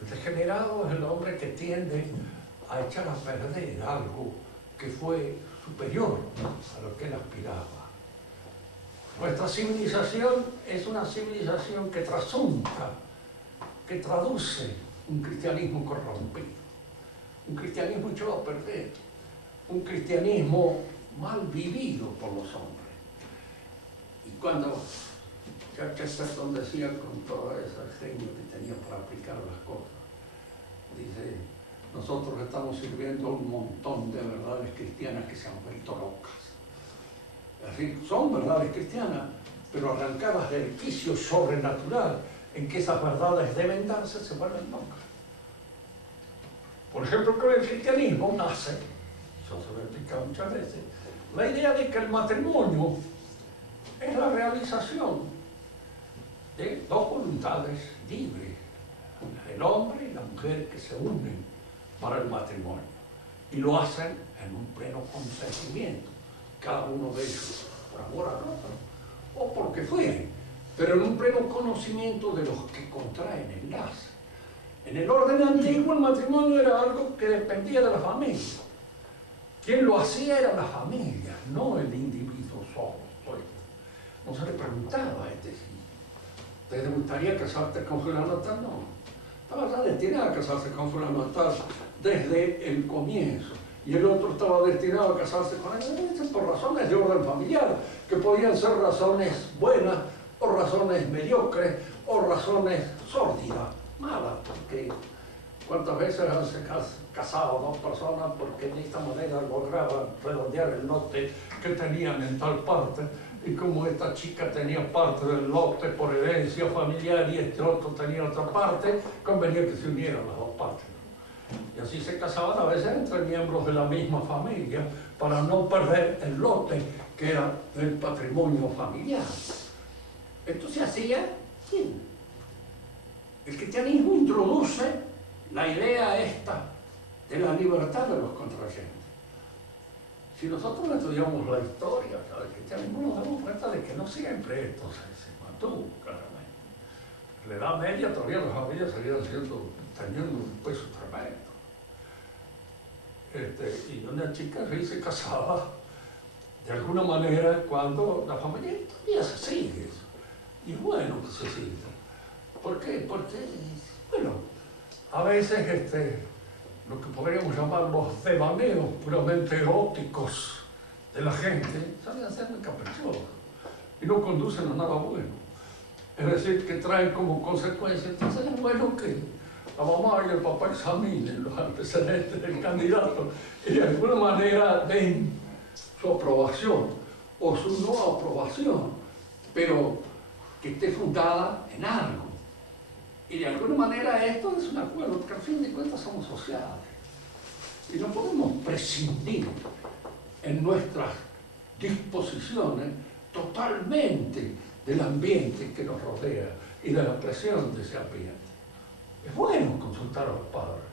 El degenerado es el hombre que tiende a echar a perder algo que fue superior a lo que él aspiraba. Nuestra civilización es una civilización que trasunta, que traduce un cristianismo corrompido, un cristianismo echado a perder, un cristianismo mal vivido por los hombres. Y cuando Chesterton decía con todo ese genio que tenía para aplicar las cosas, dice, nosotros estamos sirviendo a un montón de verdades cristianas que se han vuelto locas. Es decir, son verdades cristianas, pero arrancadas del quicio sobrenatural en que esas verdades deben darse, se vuelven locas. Por ejemplo, con el cristianismo nace, eso se lo he explicado muchas veces, la idea de que el matrimonio es la realización de dos voluntades libres, el hombre y la mujer que se unen para el matrimonio y lo hacen en un pleno consentimiento, cada uno de ellos por amor al otro o porque fueren, pero en un pleno conocimiento de los que contraen el lazo. En el orden antiguo el matrimonio era algo que dependía de la familia. Quien lo hacía era la familia, no el individuo solo. No se le preguntaba, ¿te gustaría casarte con fulano tal? No. Estaba ya destinado a casarse con fulano tal desde el comienzo. Y el otro estaba destinado a casarse con él por razones de orden familiar, que podían ser razones buenas, o razones mediocres, o razones sórdidas, malas, porque cuántas veces han se casado dos personas porque de esta manera lograban redondear el lote que tenían en tal parte, y como esta chica tenía parte del lote por herencia familiar y este otro tenía otra parte, convenía que se unieran las dos partes. Y así se casaban a veces entre miembros de la misma familia para no perder el lote que era del patrimonio familiar. Esto se hacía bien. El cristianismo introduce la idea esta de la libertad de los contrayentes. Si nosotros estudiamos la historia del cristianismo, nos damos cuenta de que no siempre esto se mantuvo claramente. En la Edad Media todavía las familias seguían teniendo un peso tremendo. Y una chica sí se casaba de alguna manera cuando la familia todavía se sigue eso. Y es bueno que se siga. ¿Por qué? Porque, bueno, a veces lo que podríamos llamar los devaneos puramente eróticos de la gente salen a ser muy caprichosos y no conducen a nada bueno. Es decir, que traen como consecuencia, entonces es bueno que la mamá y el papá examinen los antecedentes del candidato y de alguna manera den su aprobación o su no aprobación, pero que esté fundada en algo. Y de alguna manera esto es un acuerdo, porque al fin de cuentas somos sociales. Y no podemos prescindir en nuestras disposiciones totalmente del ambiente que nos rodea y de la presión de ese ambiente. Es bueno consultar a los padres.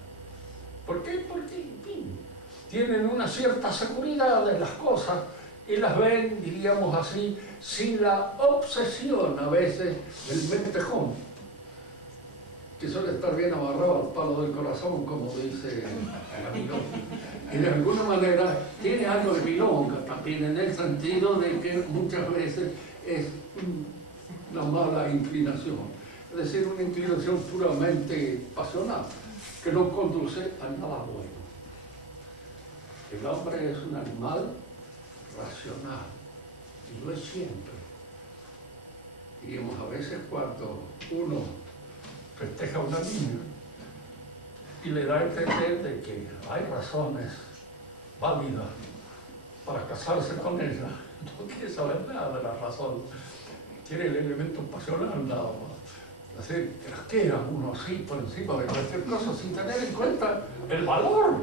¿Por qué? Porque, en fin, tienen una cierta seguridad de las cosas y las ven, diríamos así, sin la obsesión a veces del mentejón, que suele estar bien amarrado al palo del corazón, como dice la milonga. Y de alguna manera tiene algo de milonga también, en el sentido de que muchas veces es una mala inclinación, es decir, una inclinación puramente pasional, que no conduce a nada bueno. El hombre es un animal racional, y lo es siempre. Diríamos, a veces cuando uno festeja a una niña y le da a entender de que hay razones válidas para casarse con ella, no quiere saber nada de las razones, quiere el elemento pasional nada más. Es decir, que era uno así por encima de cualquier cosa sin tener en cuenta el valor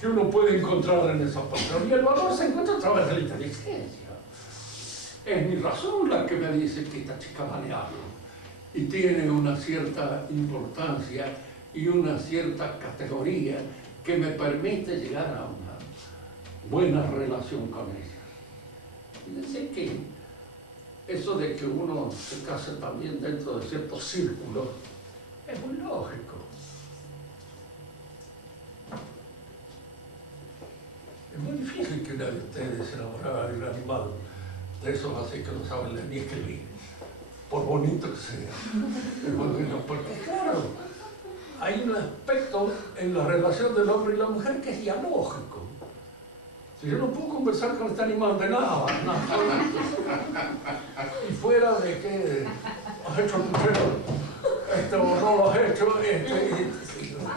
que uno puede encontrar en esa pasión, y el valor se encuentra a través de la inteligencia. Es mi razón la que me dice que esta chica vale algo y tiene una cierta importancia y una cierta categoría que me permite llegar a una buena relación con ella. Fíjense que eso de que uno se case también dentro de ciertos círculos es muy lógico. Es muy difícil que una de ustedes se enamorara de un animal de esos así que no saben ni escribir, por bonito que sea. Porque claro, hay un aspecto en la relación del hombre y la mujer que es dialógico. Si yo no puedo conversar con este animal de nada, y fuera de que has hecho mujer, o no lo has hecho,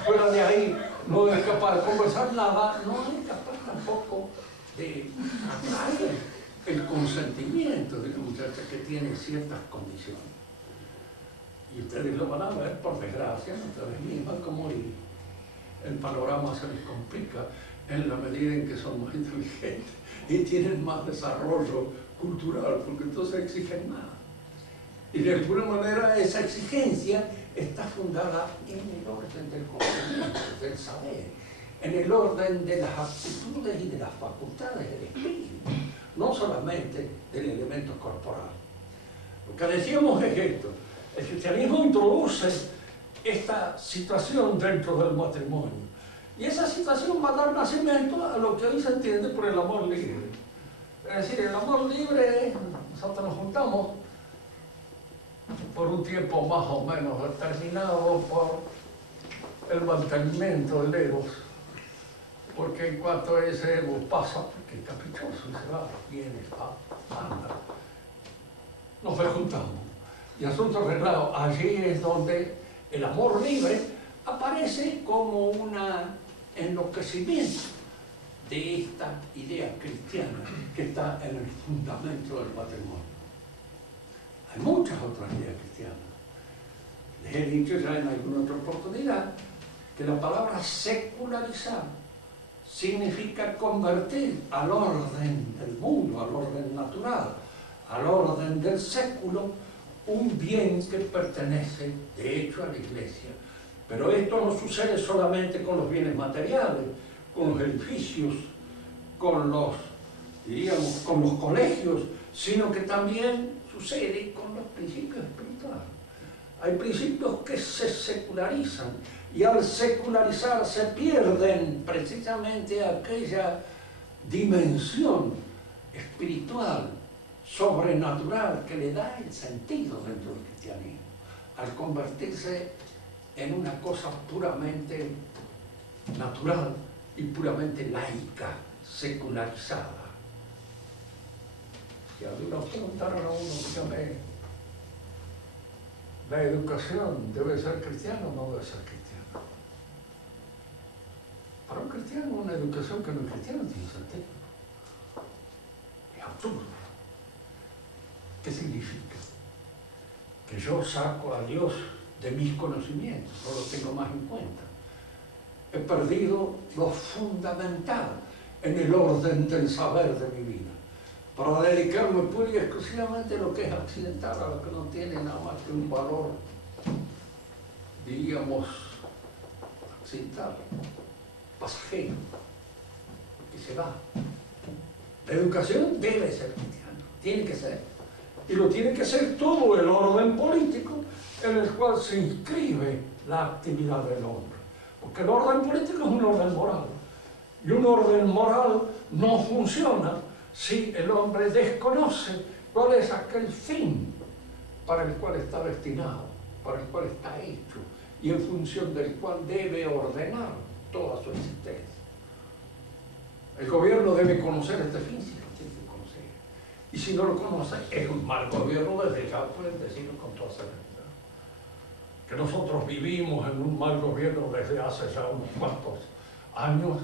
fuera de ahí no es capaz de conversar nada, no es capaz tampoco de atraer el consentimiento de una muchacha que tiene ciertas condiciones. Y ustedes lo van a ver, por desgracia, ustedes mismas, como el panorama se les complica en la medida en que son más inteligentes y tienen más desarrollo cultural, porque entonces exigen más. Y de alguna manera esa exigencia está fundada en el orden del conocimiento, del saber, en el orden de las aptitudes y de las facultades del espíritu, no solamente del elemento corporal. Lo que decíamos es esto: el cristianismo introduce esta situación dentro del matrimonio, y esa situación va a dar nacimiento a lo que hoy se entiende por el amor libre. Es decir, el amor libre, nosotros nos juntamos por un tiempo más o menos determinado por el mantenimiento del eros, porque en cuanto ese eros pasa, porque es caprichoso y se va, viene, anda, nos rejuntamos. Y asunto arreglado, allí es donde el amor libre aparece como un enloquecimiento de esta idea cristiana que está en el fundamento del matrimonio. Hay muchas otras ideas cristianas. Les he dicho ya en alguna otra oportunidad que la palabra secularizar significa convertir al orden del mundo, al orden natural, al orden del século, un bien que pertenece de hecho a la Iglesia. Pero esto no sucede solamente con los bienes materiales, con los edificios, con los, diríamos, con los colegios, sino que también sucede con los principios espirituales. Hay principios que se secularizan, y al secularizar se pierden precisamente aquella dimensión espiritual, sobrenatural, que le da el sentido dentro del cristianismo, al convertirse en una cosa puramente natural y puramente laica, secularizada. Si alguna preguntaron a uno, dígame, ¿la educación debe ser cristiana o no debe ser cristiana? Para un cristiano, una educación que no es cristiana tiene sentido. Es absurdo. ¿Qué significa? Que yo saco a Dios de mis conocimientos, no lo tengo más en cuenta. He perdido lo fundamental en el orden del saber de mi vida, para dedicarme pura y exclusivamente a lo que es accidental, a lo que no tiene nada más que un valor, diríamos, accidental, pasajero, que se va. La educación debe ser cristiana, tiene que ser, y lo tiene que ser todo el orden político en el cual se inscribe la actividad del hombre. Porque el orden político es un orden moral, y un orden moral no funciona si el hombre desconoce cuál es aquel fin para el cual está destinado, para el cual está hecho, y en función del cual debe ordenar toda su existencia. El gobierno debe conocer este fin, si lo tiene que conocer. Y si no lo conoce, es un mal gobierno, desde ya pueden decirlo con toda seguridad. Que nosotros vivimos en un mal gobierno desde hace ya unos cuantos años,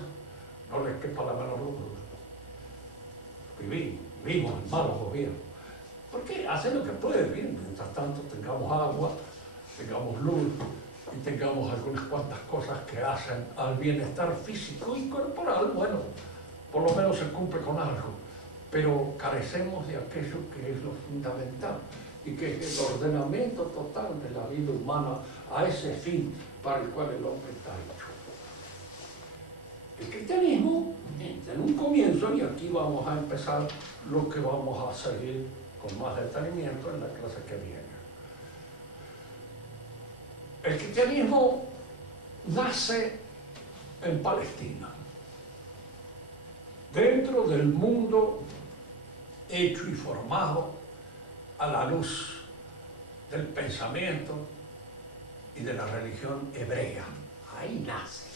no les quepa la menor duda. Vivimos en malos gobiernos. ¿Por qué? Hacen lo que pueden, bien, mientras tanto tengamos agua, tengamos luz y tengamos algunas cuantas cosas que hacen al bienestar físico y corporal. Bueno, por lo menos se cumple con algo, pero carecemos de aquello que es lo fundamental y que es el ordenamiento total de la vida humana a ese fin para el cual el hombre está hecho. El cristianismo, en un comienzo, y aquí vamos a empezar lo que vamos a seguir con más detenimiento en la clase que viene. El cristianismo nace en Palestina, dentro del mundo hecho y formado a la luz del pensamiento y de la religión hebrea. Ahí nace.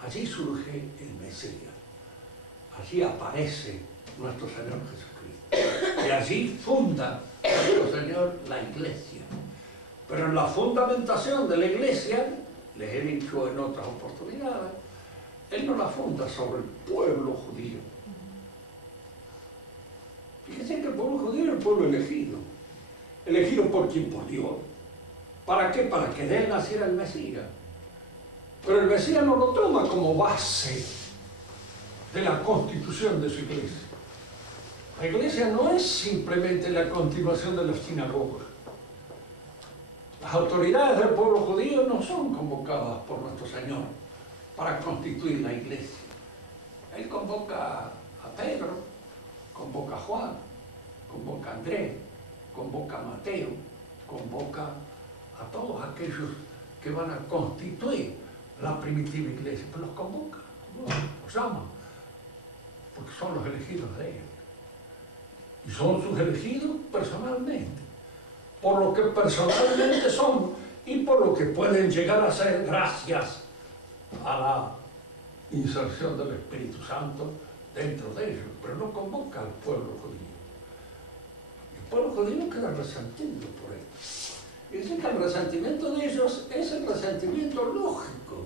Allí surge el Mesías. Allí aparece nuestro Señor Jesucristo. Y allí funda nuestro Señor la Iglesia. Pero en la fundamentación de la Iglesia, les he dicho en otras oportunidades, Él no la funda sobre el pueblo judío. Fíjense que el pueblo judío es el pueblo elegido. Elegido por quién? Por Dios. ¿Para qué? Para que de él naciera el Mesías. Pero el Mesías no lo toma como base de la constitución de su iglesia. La iglesia no es simplemente la continuación de las sinagogas. Las autoridades del pueblo judío no son convocadas por nuestro Señor para constituir la iglesia. Él convoca a Pedro, convoca a Juan, convoca a Andrés, convoca a Mateo, convoca a todos aquellos que van a constituir la primitiva iglesia, pero los convoca, los llama, porque son los elegidos de él. Y son sus elegidos personalmente, por lo que personalmente son y por lo que pueden llegar a ser gracias a la inserción del Espíritu Santo dentro de ellos, pero no convoca al pueblo judío. El pueblo judío queda resentido por esto. Y dicen que el resentimiento de ellos es el resentimiento lógico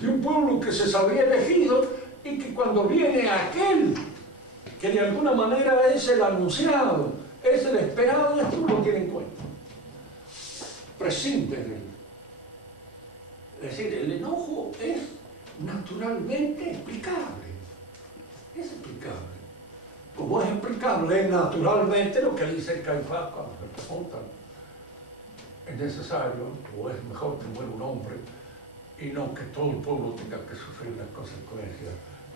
de un pueblo que se sabía elegido y que cuando viene aquel que de alguna manera es el anunciado, es el esperado, esto no lo tiene en cuenta. Prescinden de él. Es decir, el enojo es naturalmente explicable. Es explicable. Como es explicable naturalmente lo que dice Caifás cuando le preguntan: es necesario o es mejor que muera un hombre y no que todo el pueblo tenga que sufrir las consecuencias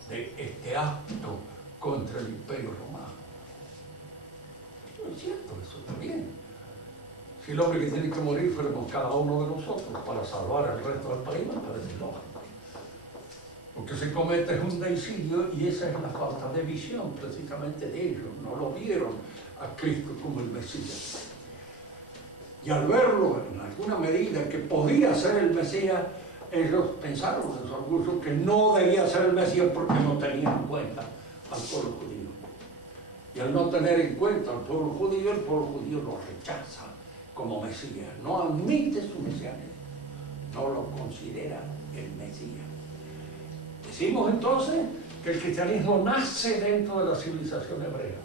de este acto contra el Imperio Romano. No es cierto, eso está bien. Si el hombre que tiene que morir fuéramos cada uno de nosotros para salvar al resto del país, me parece lógico. Lo que se comete es un deicidio y esa es la falta de visión precisamente de ellos. No lo vieron a Cristo como el Mesías. Y al verlo en alguna medida que podía ser el Mesías, ellos pensaron en su orgullo que no debía ser el Mesías porque no tenían en cuenta al pueblo judío. Y al no tener en cuenta al pueblo judío, el pueblo judío lo rechaza como Mesías. No admite su mesianismo, no lo considera el Mesías. Decimos entonces que el cristianismo nace dentro de la civilización hebrea,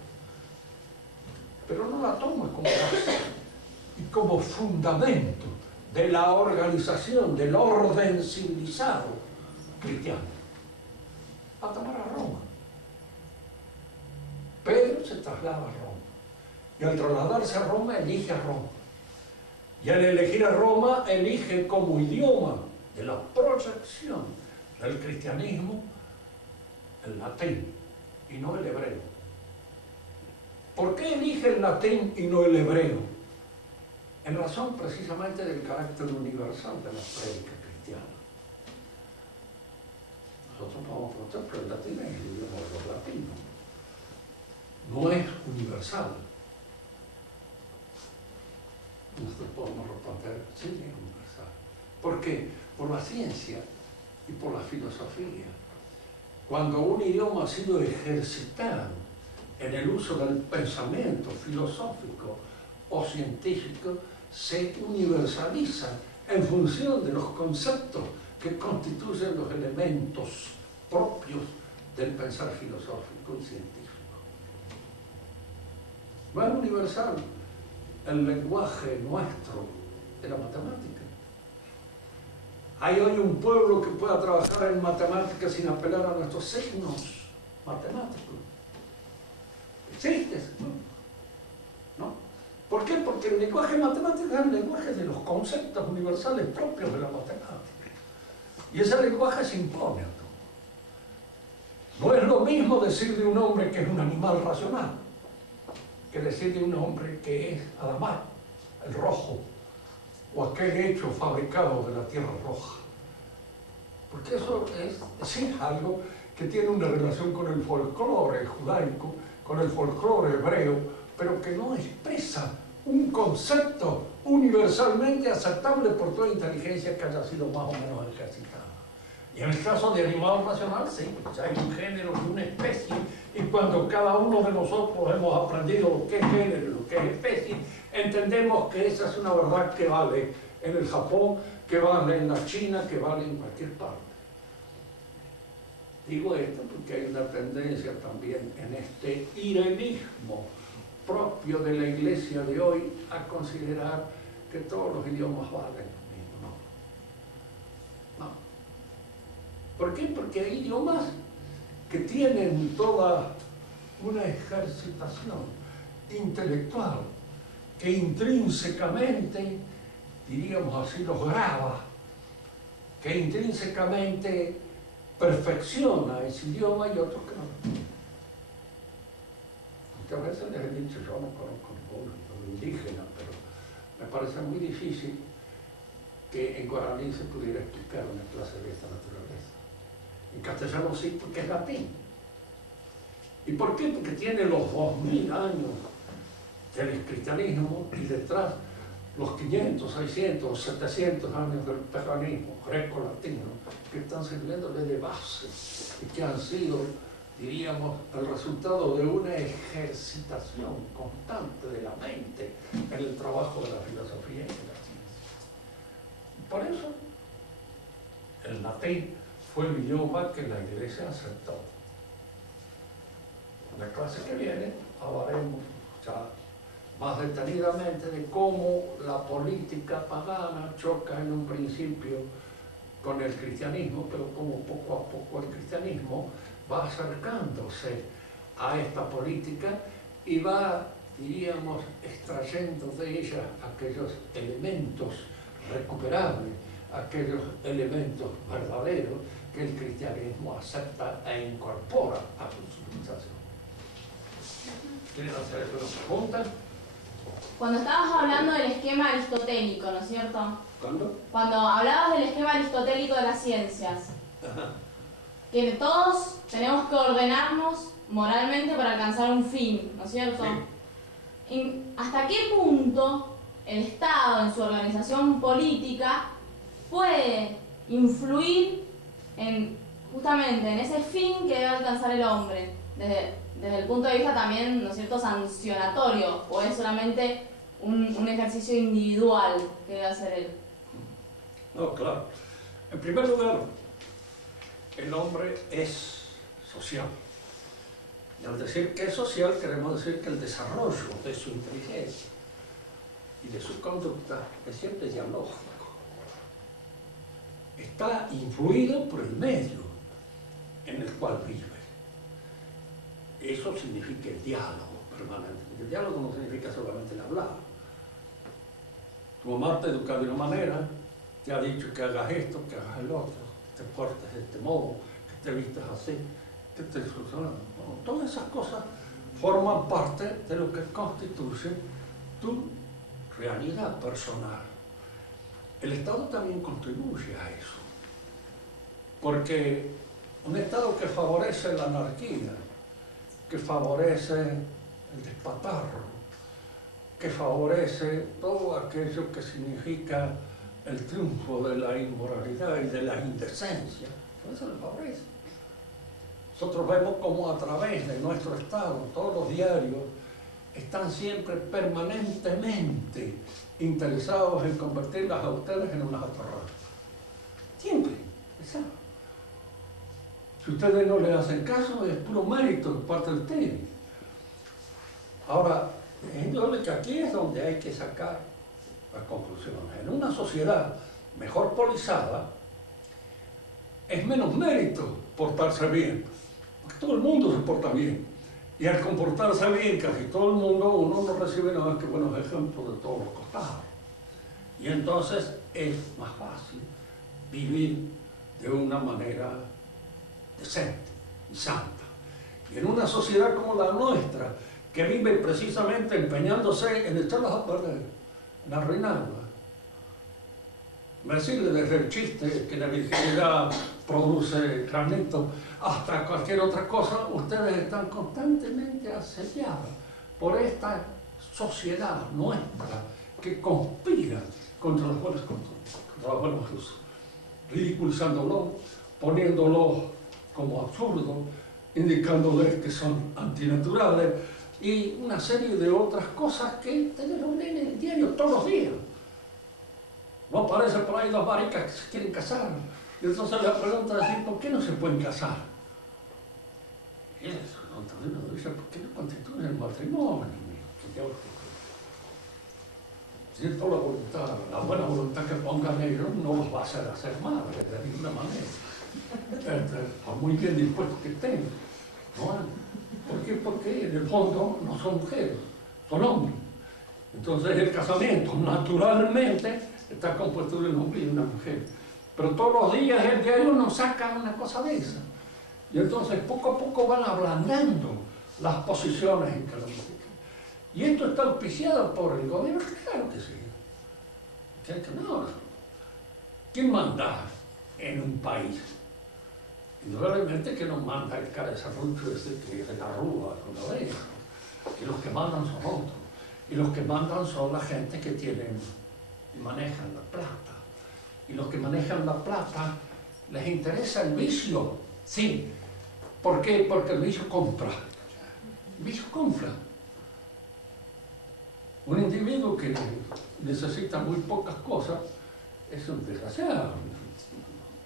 pero no la toma como base y como fundamento de la organización, del orden civilizado cristiano. Va a tomar a Roma. Pedro se traslada a Roma. Y al trasladarse a Roma, elige a Roma. Y al elegir a Roma, elige como idioma de la proyección del cristianismo el latín y no el hebreo. ¿Por qué elige el latín y no el hebreo? En razón precisamente del carácter universal de la prédica cristiana. Nosotros podemos preguntar, pero el latín es el idioma de los latinos. No es universal. Nosotros podemos responder, sí, es universal. ¿Por qué? Por la ciencia y por la filosofía. Cuando un idioma ha sido ejercitado en el uso del pensamiento filosófico o científico, se universaliza en función de los conceptos que constituyen los elementos propios del pensar filosófico y científico. No es universal el lenguaje nuestro de la matemática. ¿Hay hoy un pueblo que pueda trabajar en matemáticas sin apelar a nuestros signos matemáticos? ¿Existe? ¿No? ¿Por qué? Porque el lenguaje matemático es el lenguaje de los conceptos universales propios de la matemática. Y ese lenguaje se impone a todo. No es lo mismo decir de un hombre que es un animal racional que decir de un hombre que es Adamar, el rojo, o aquel hecho fabricado de la tierra roja. Porque eso es decir algo que tiene una relación con el folclore judaico, con el folclore hebreo, pero que no expresa un concepto universalmente aceptable por toda inteligencia que haya sido más o menos ejercitada. Y en el caso de animal racional, sí, pues hay un género y una especie, y cuando cada uno de nosotros hemos aprendido lo que es género y lo que es especie, entendemos que esa es una verdad que vale en el Japón, que vale en la China, que vale en cualquier parte. Digo esto porque hay una tendencia también en este irenismo propio de la iglesia de hoy a considerar que todos los idiomas valen lo mismo. No. ¿Por qué? Porque hay idiomas que tienen toda una ejercitación intelectual que intrínsecamente diríamos así, los graba, que intrínsecamente perfecciona ese idioma y otros que no. Muchas veces les he dicho, yo no conozco ninguno indígena, pero me parece muy difícil que en guaraní se pudiera explicar una clase de esta naturaleza. En castellano sí, porque es latín. ¿Y por qué? Porque tiene los 2000 años del cristianismo y detrás los 500, 600, 700 años del peruanismo greco-latino que están sirviéndole de base y que han sido, diríamos, el resultado de una ejercitación constante de la mente en el trabajo de la filosofía y de la ciencia. Por eso, el latín fue el idioma que la Iglesia aceptó. En la clase que viene hablaremos ya más detenidamente de cómo la política pagana choca en un principio con el cristianismo, pero cómo poco a poco el cristianismo va acercándose a esta política y va, diríamos, extrayendo de ella aquellos elementos recuperables, aquellos elementos verdaderos que el cristianismo acepta e incorpora a su civilización. ¿Quieren hacer alguna pregunta? Cuando estabas hablando del esquema aristotélico, ¿no es cierto? ¿Cuándo? Cuando hablabas del esquema aristotélico de las ciencias, Ajá. que todos tenemos que ordenarnos moralmente para alcanzar un fin, ¿no es cierto? Sí. ¿Hasta qué punto el Estado en su organización política puede influir justamente en ese fin que debe alcanzar el hombre? Desde el punto de vista también, ¿no es cierto?, sancionatorio, o es solamente un ejercicio individual que debe hacer él. No, claro. En primer lugar, el hombre es social. Y al decir que es social, queremos decir que el desarrollo de su inteligencia y de su conducta es siempre dialógico. Está influido por el medio en el cual vive. Eso significa el diálogo permanente. El diálogo no significa solamente el hablar. Tu mamá te educa de una manera, te ha dicho que hagas esto, que hagas el otro, que te portes de este modo, que te vistas así, que te solucionas. Bueno, todas esas cosas forman parte de lo que constituye tu realidad personal. El Estado también contribuye a eso, porque un Estado que favorece la anarquía, que favorece el despatarro, que favorece todo aquello que significa el triunfo de la inmoralidad y de la indecencia, eso le favorece. Nosotros vemos cómo a través de nuestro Estado, todos los diarios están siempre permanentemente interesados en convertirlas a ustedes en unas atorradas. Siempre, ¿sabes? Si ustedes no le hacen caso, es puro mérito de parte de ustedes. Ahora, es indudable que aquí es donde hay que sacar las conclusiones. En una sociedad mejor polizada, es menos mérito portarse bien, porque todo el mundo se porta bien. Y al comportarse bien casi todo el mundo, uno no recibe nada más que buenos ejemplos de todos los costados. Y entonces es más fácil vivir de una manera decente y santa. Y en una sociedad como la nuestra, que vive precisamente empeñándose en echarlas a perder, en arruinarlas, decirle desde el chiste que la virginidad produce granito hasta cualquier otra cosa, ustedes están constantemente asediados por esta sociedad nuestra que conspira contra los buenos costumbres, contra los buenos usos, ridiculizándolo, poniéndolo como absurdo, indicándoles que son antinaturales y una serie de otras cosas que ustedes lo leen en el diario todos los días. No aparecen por ahí las maricas que se quieren casar. Y entonces la pregunta es decir, ¿por qué no se pueden casar? Y eso, ¿no? También uno dice, ¿por qué no constituyen el matrimonio? Si es toda la voluntad, la buena voluntad que pongan ellos no los va a hacer madres de ninguna manera. Por muy bien dispuestos que estén. ¿No? ¿Por qué? Porque en el fondo no son mujeres, son hombres. Entonces el casamiento naturalmente está compuesto de un hombre y una mujer. Pero todos los días el diario nos saca una cosa de esa. Y entonces poco a poco van ablandando las posiciones en que lo modifican. ¿Y esto está auspiciado por el gobierno? Claro que sí. No. ¿Quién manda en un país? Indudablemente que nos manda el cabezarrucho ese que se la rúa con la oreja. Y los que mandan son otros. Y los que mandan son la gente que tienen y manejan la plata. Y los que manejan la plata les interesa el vicio. Sí. ¿Por qué? Porque el vicio compra. El vicio compra. Un individuo que necesita muy pocas cosas es un desgraciado,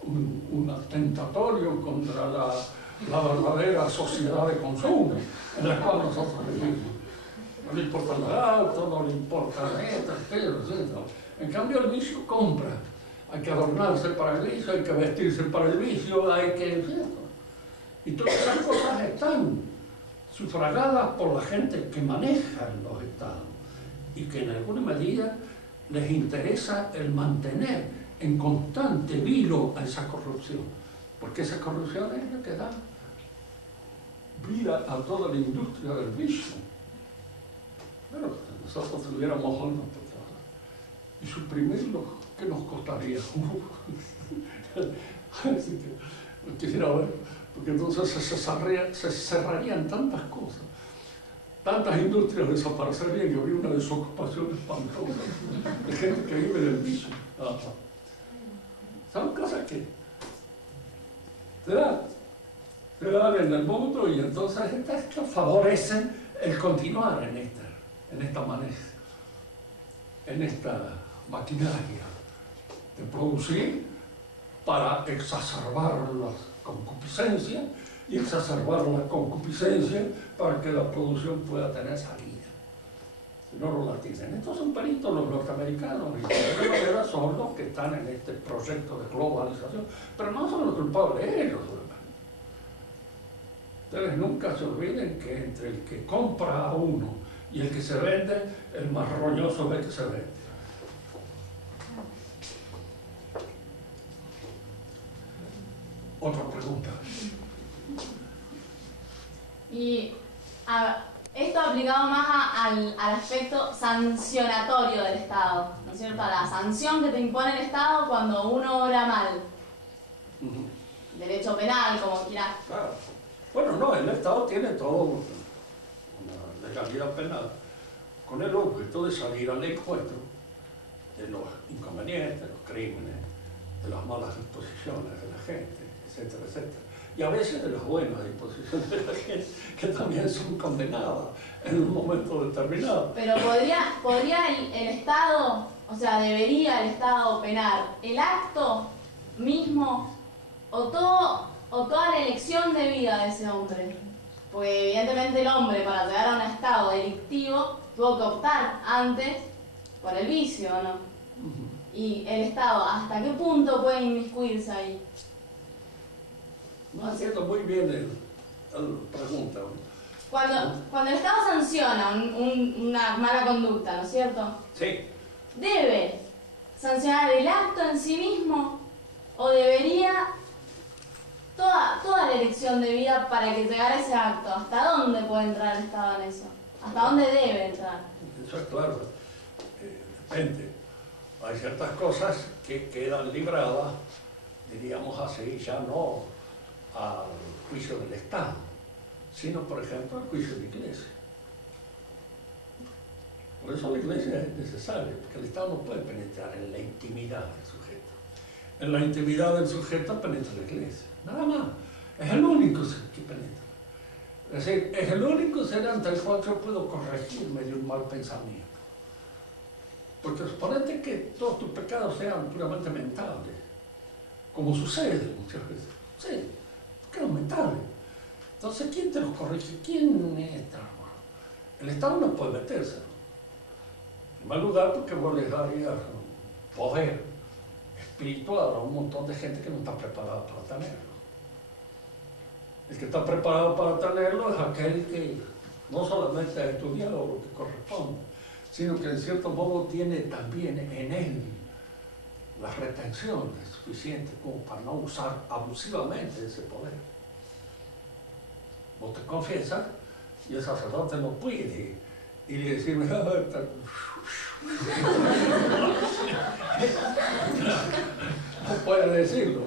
un atentatorio contra la verdadera sociedad de consumo en la cual nosotros vivimos. No le importa el auto, no le importa esto, etc. En cambio el vicio compra. Hay que adornarse para el vicio, hay que vestirse para el vicio, hay que... Y todas esas cosas están sufragadas por la gente que maneja los estados y que en alguna medida les interesa el mantener en constante vilo a esa corrupción, porque esa corrupción es la que da vida a toda la industria del vicio. Bueno, si nosotros tuviéramos hornos para trabajar y suprimirlos, ¿qué nos costaría? Así que no quisiera ver, porque entonces se cerrarían tantas cosas, tantas industrias desaparecerían y habría una desocupación espantosa de gente que vive del vicio. Son cosas que se dan en el mundo y entonces estas favorecen el continuar en esta manera, en esta maquinaria de producir para exacerbar las concupiscencias y exacerbar la concupiscencia para que la producción pueda tener salida. Si no, no la tienen. Estos son peritos los norteamericanos y de alguna manera son los que están en este proyecto de globalización, pero no son los culpables ellos. Ustedes nunca se olviden que entre el que compra a uno y el que se vende, el más roñoso es el que se vende. Otra pregunta. Y esto aplicado más al aspecto sancionatorio del Estado, ¿no es cierto? A la sanción que te impone el Estado cuando uno obra mal. Derecho penal, como quieras. Claro. Bueno, no, el Estado tiene todo una legalidad penal con el objeto de salir al encuentro de los inconvenientes, de los crímenes, de las malas disposiciones de la gente, etcétera, etcétera. Y a veces de las buenas disposiciones de la gente, que también son condenadas en un momento determinado. Pero ¿podría el Estado, o sea, debería el Estado penar el acto mismo o toda la elección de vida de ese hombre? Porque evidentemente el hombre, para llegar a un estado delictivo, tuvo que optar antes por el vicio, ¿no? Y el Estado, ¿hasta qué punto puede inmiscuirse ahí? No entiendo muy bien la pregunta. Cuando el Estado sanciona una mala conducta, ¿no es cierto? Sí. ¿Debe sancionar el acto en sí mismo o debería toda la elección de vida para que llegara a ese acto? ¿Hasta dónde puede entrar el Estado en eso? ¿Hasta dónde debe entrar? Eso es claro. Depende. Hay ciertas cosas que quedan libradas, diríamos así, ya no al juicio del Estado, sino, por ejemplo, al juicio de la Iglesia. Por eso la Iglesia es necesaria, porque el Estado no puede penetrar en la intimidad del sujeto. En la intimidad del sujeto penetra la Iglesia, nada más. Es el único que penetra. Es decir, es el único ser ante el cual yo puedo corregirme de un mal pensamiento. Porque suponete que todos tus pecados sean puramente mentales, como sucede muchas veces. Sí, pecados mentales. Entonces, ¿quién te los corrige? ¿Quién entra? El Estado no puede meterse. En primer lugar, porque vos les darías poder espiritual a un montón de gente que no está preparada para tenerlo. El que está preparado para tenerlo es aquel que no solamente ha estudiado lo que corresponde, sino que en cierto modo tiene también en él la retención es suficiente como para no usar abusivamente ese poder. Vos te confiesas y el sacerdote no puede ir y decirme, no puede decirlo.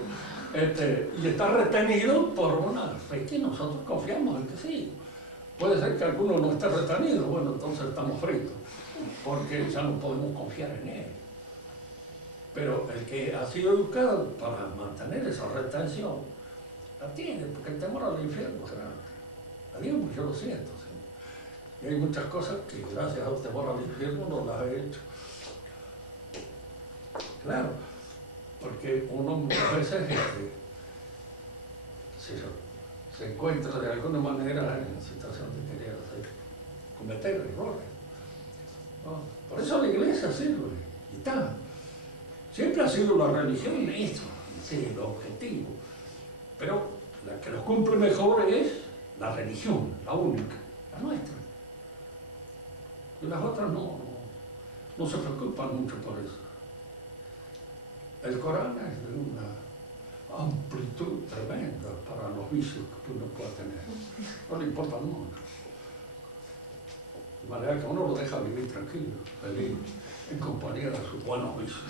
Y está retenido por una fe que nosotros confiamos en que sí. Puede ser que alguno no esté retenido, bueno, entonces estamos fritos, porque ya no podemos confiar en él. Pero el que ha sido educado para mantener esa retención, la tiene, porque el temor al infierno es grande. A Dios, pues yo lo siento, ¿sí? Y hay muchas cosas que gracias al temor al infierno no las he hecho. Claro, porque uno muchas veces se encuentra de alguna manera en la situación de querer cometer errores, ¿no? Por eso la iglesia sirve y está. Siempre ha sido la religión eso, sí, el objetivo. Pero la que lo cumple mejor es la religión, la única, la nuestra. Y las otras no se preocupan mucho por eso. El Corán es de una amplitud tremenda para los vicios que uno pueda tener. No le importa mucho. De manera que uno lo deja vivir tranquilo, feliz, en compañía de sus buenos vicios.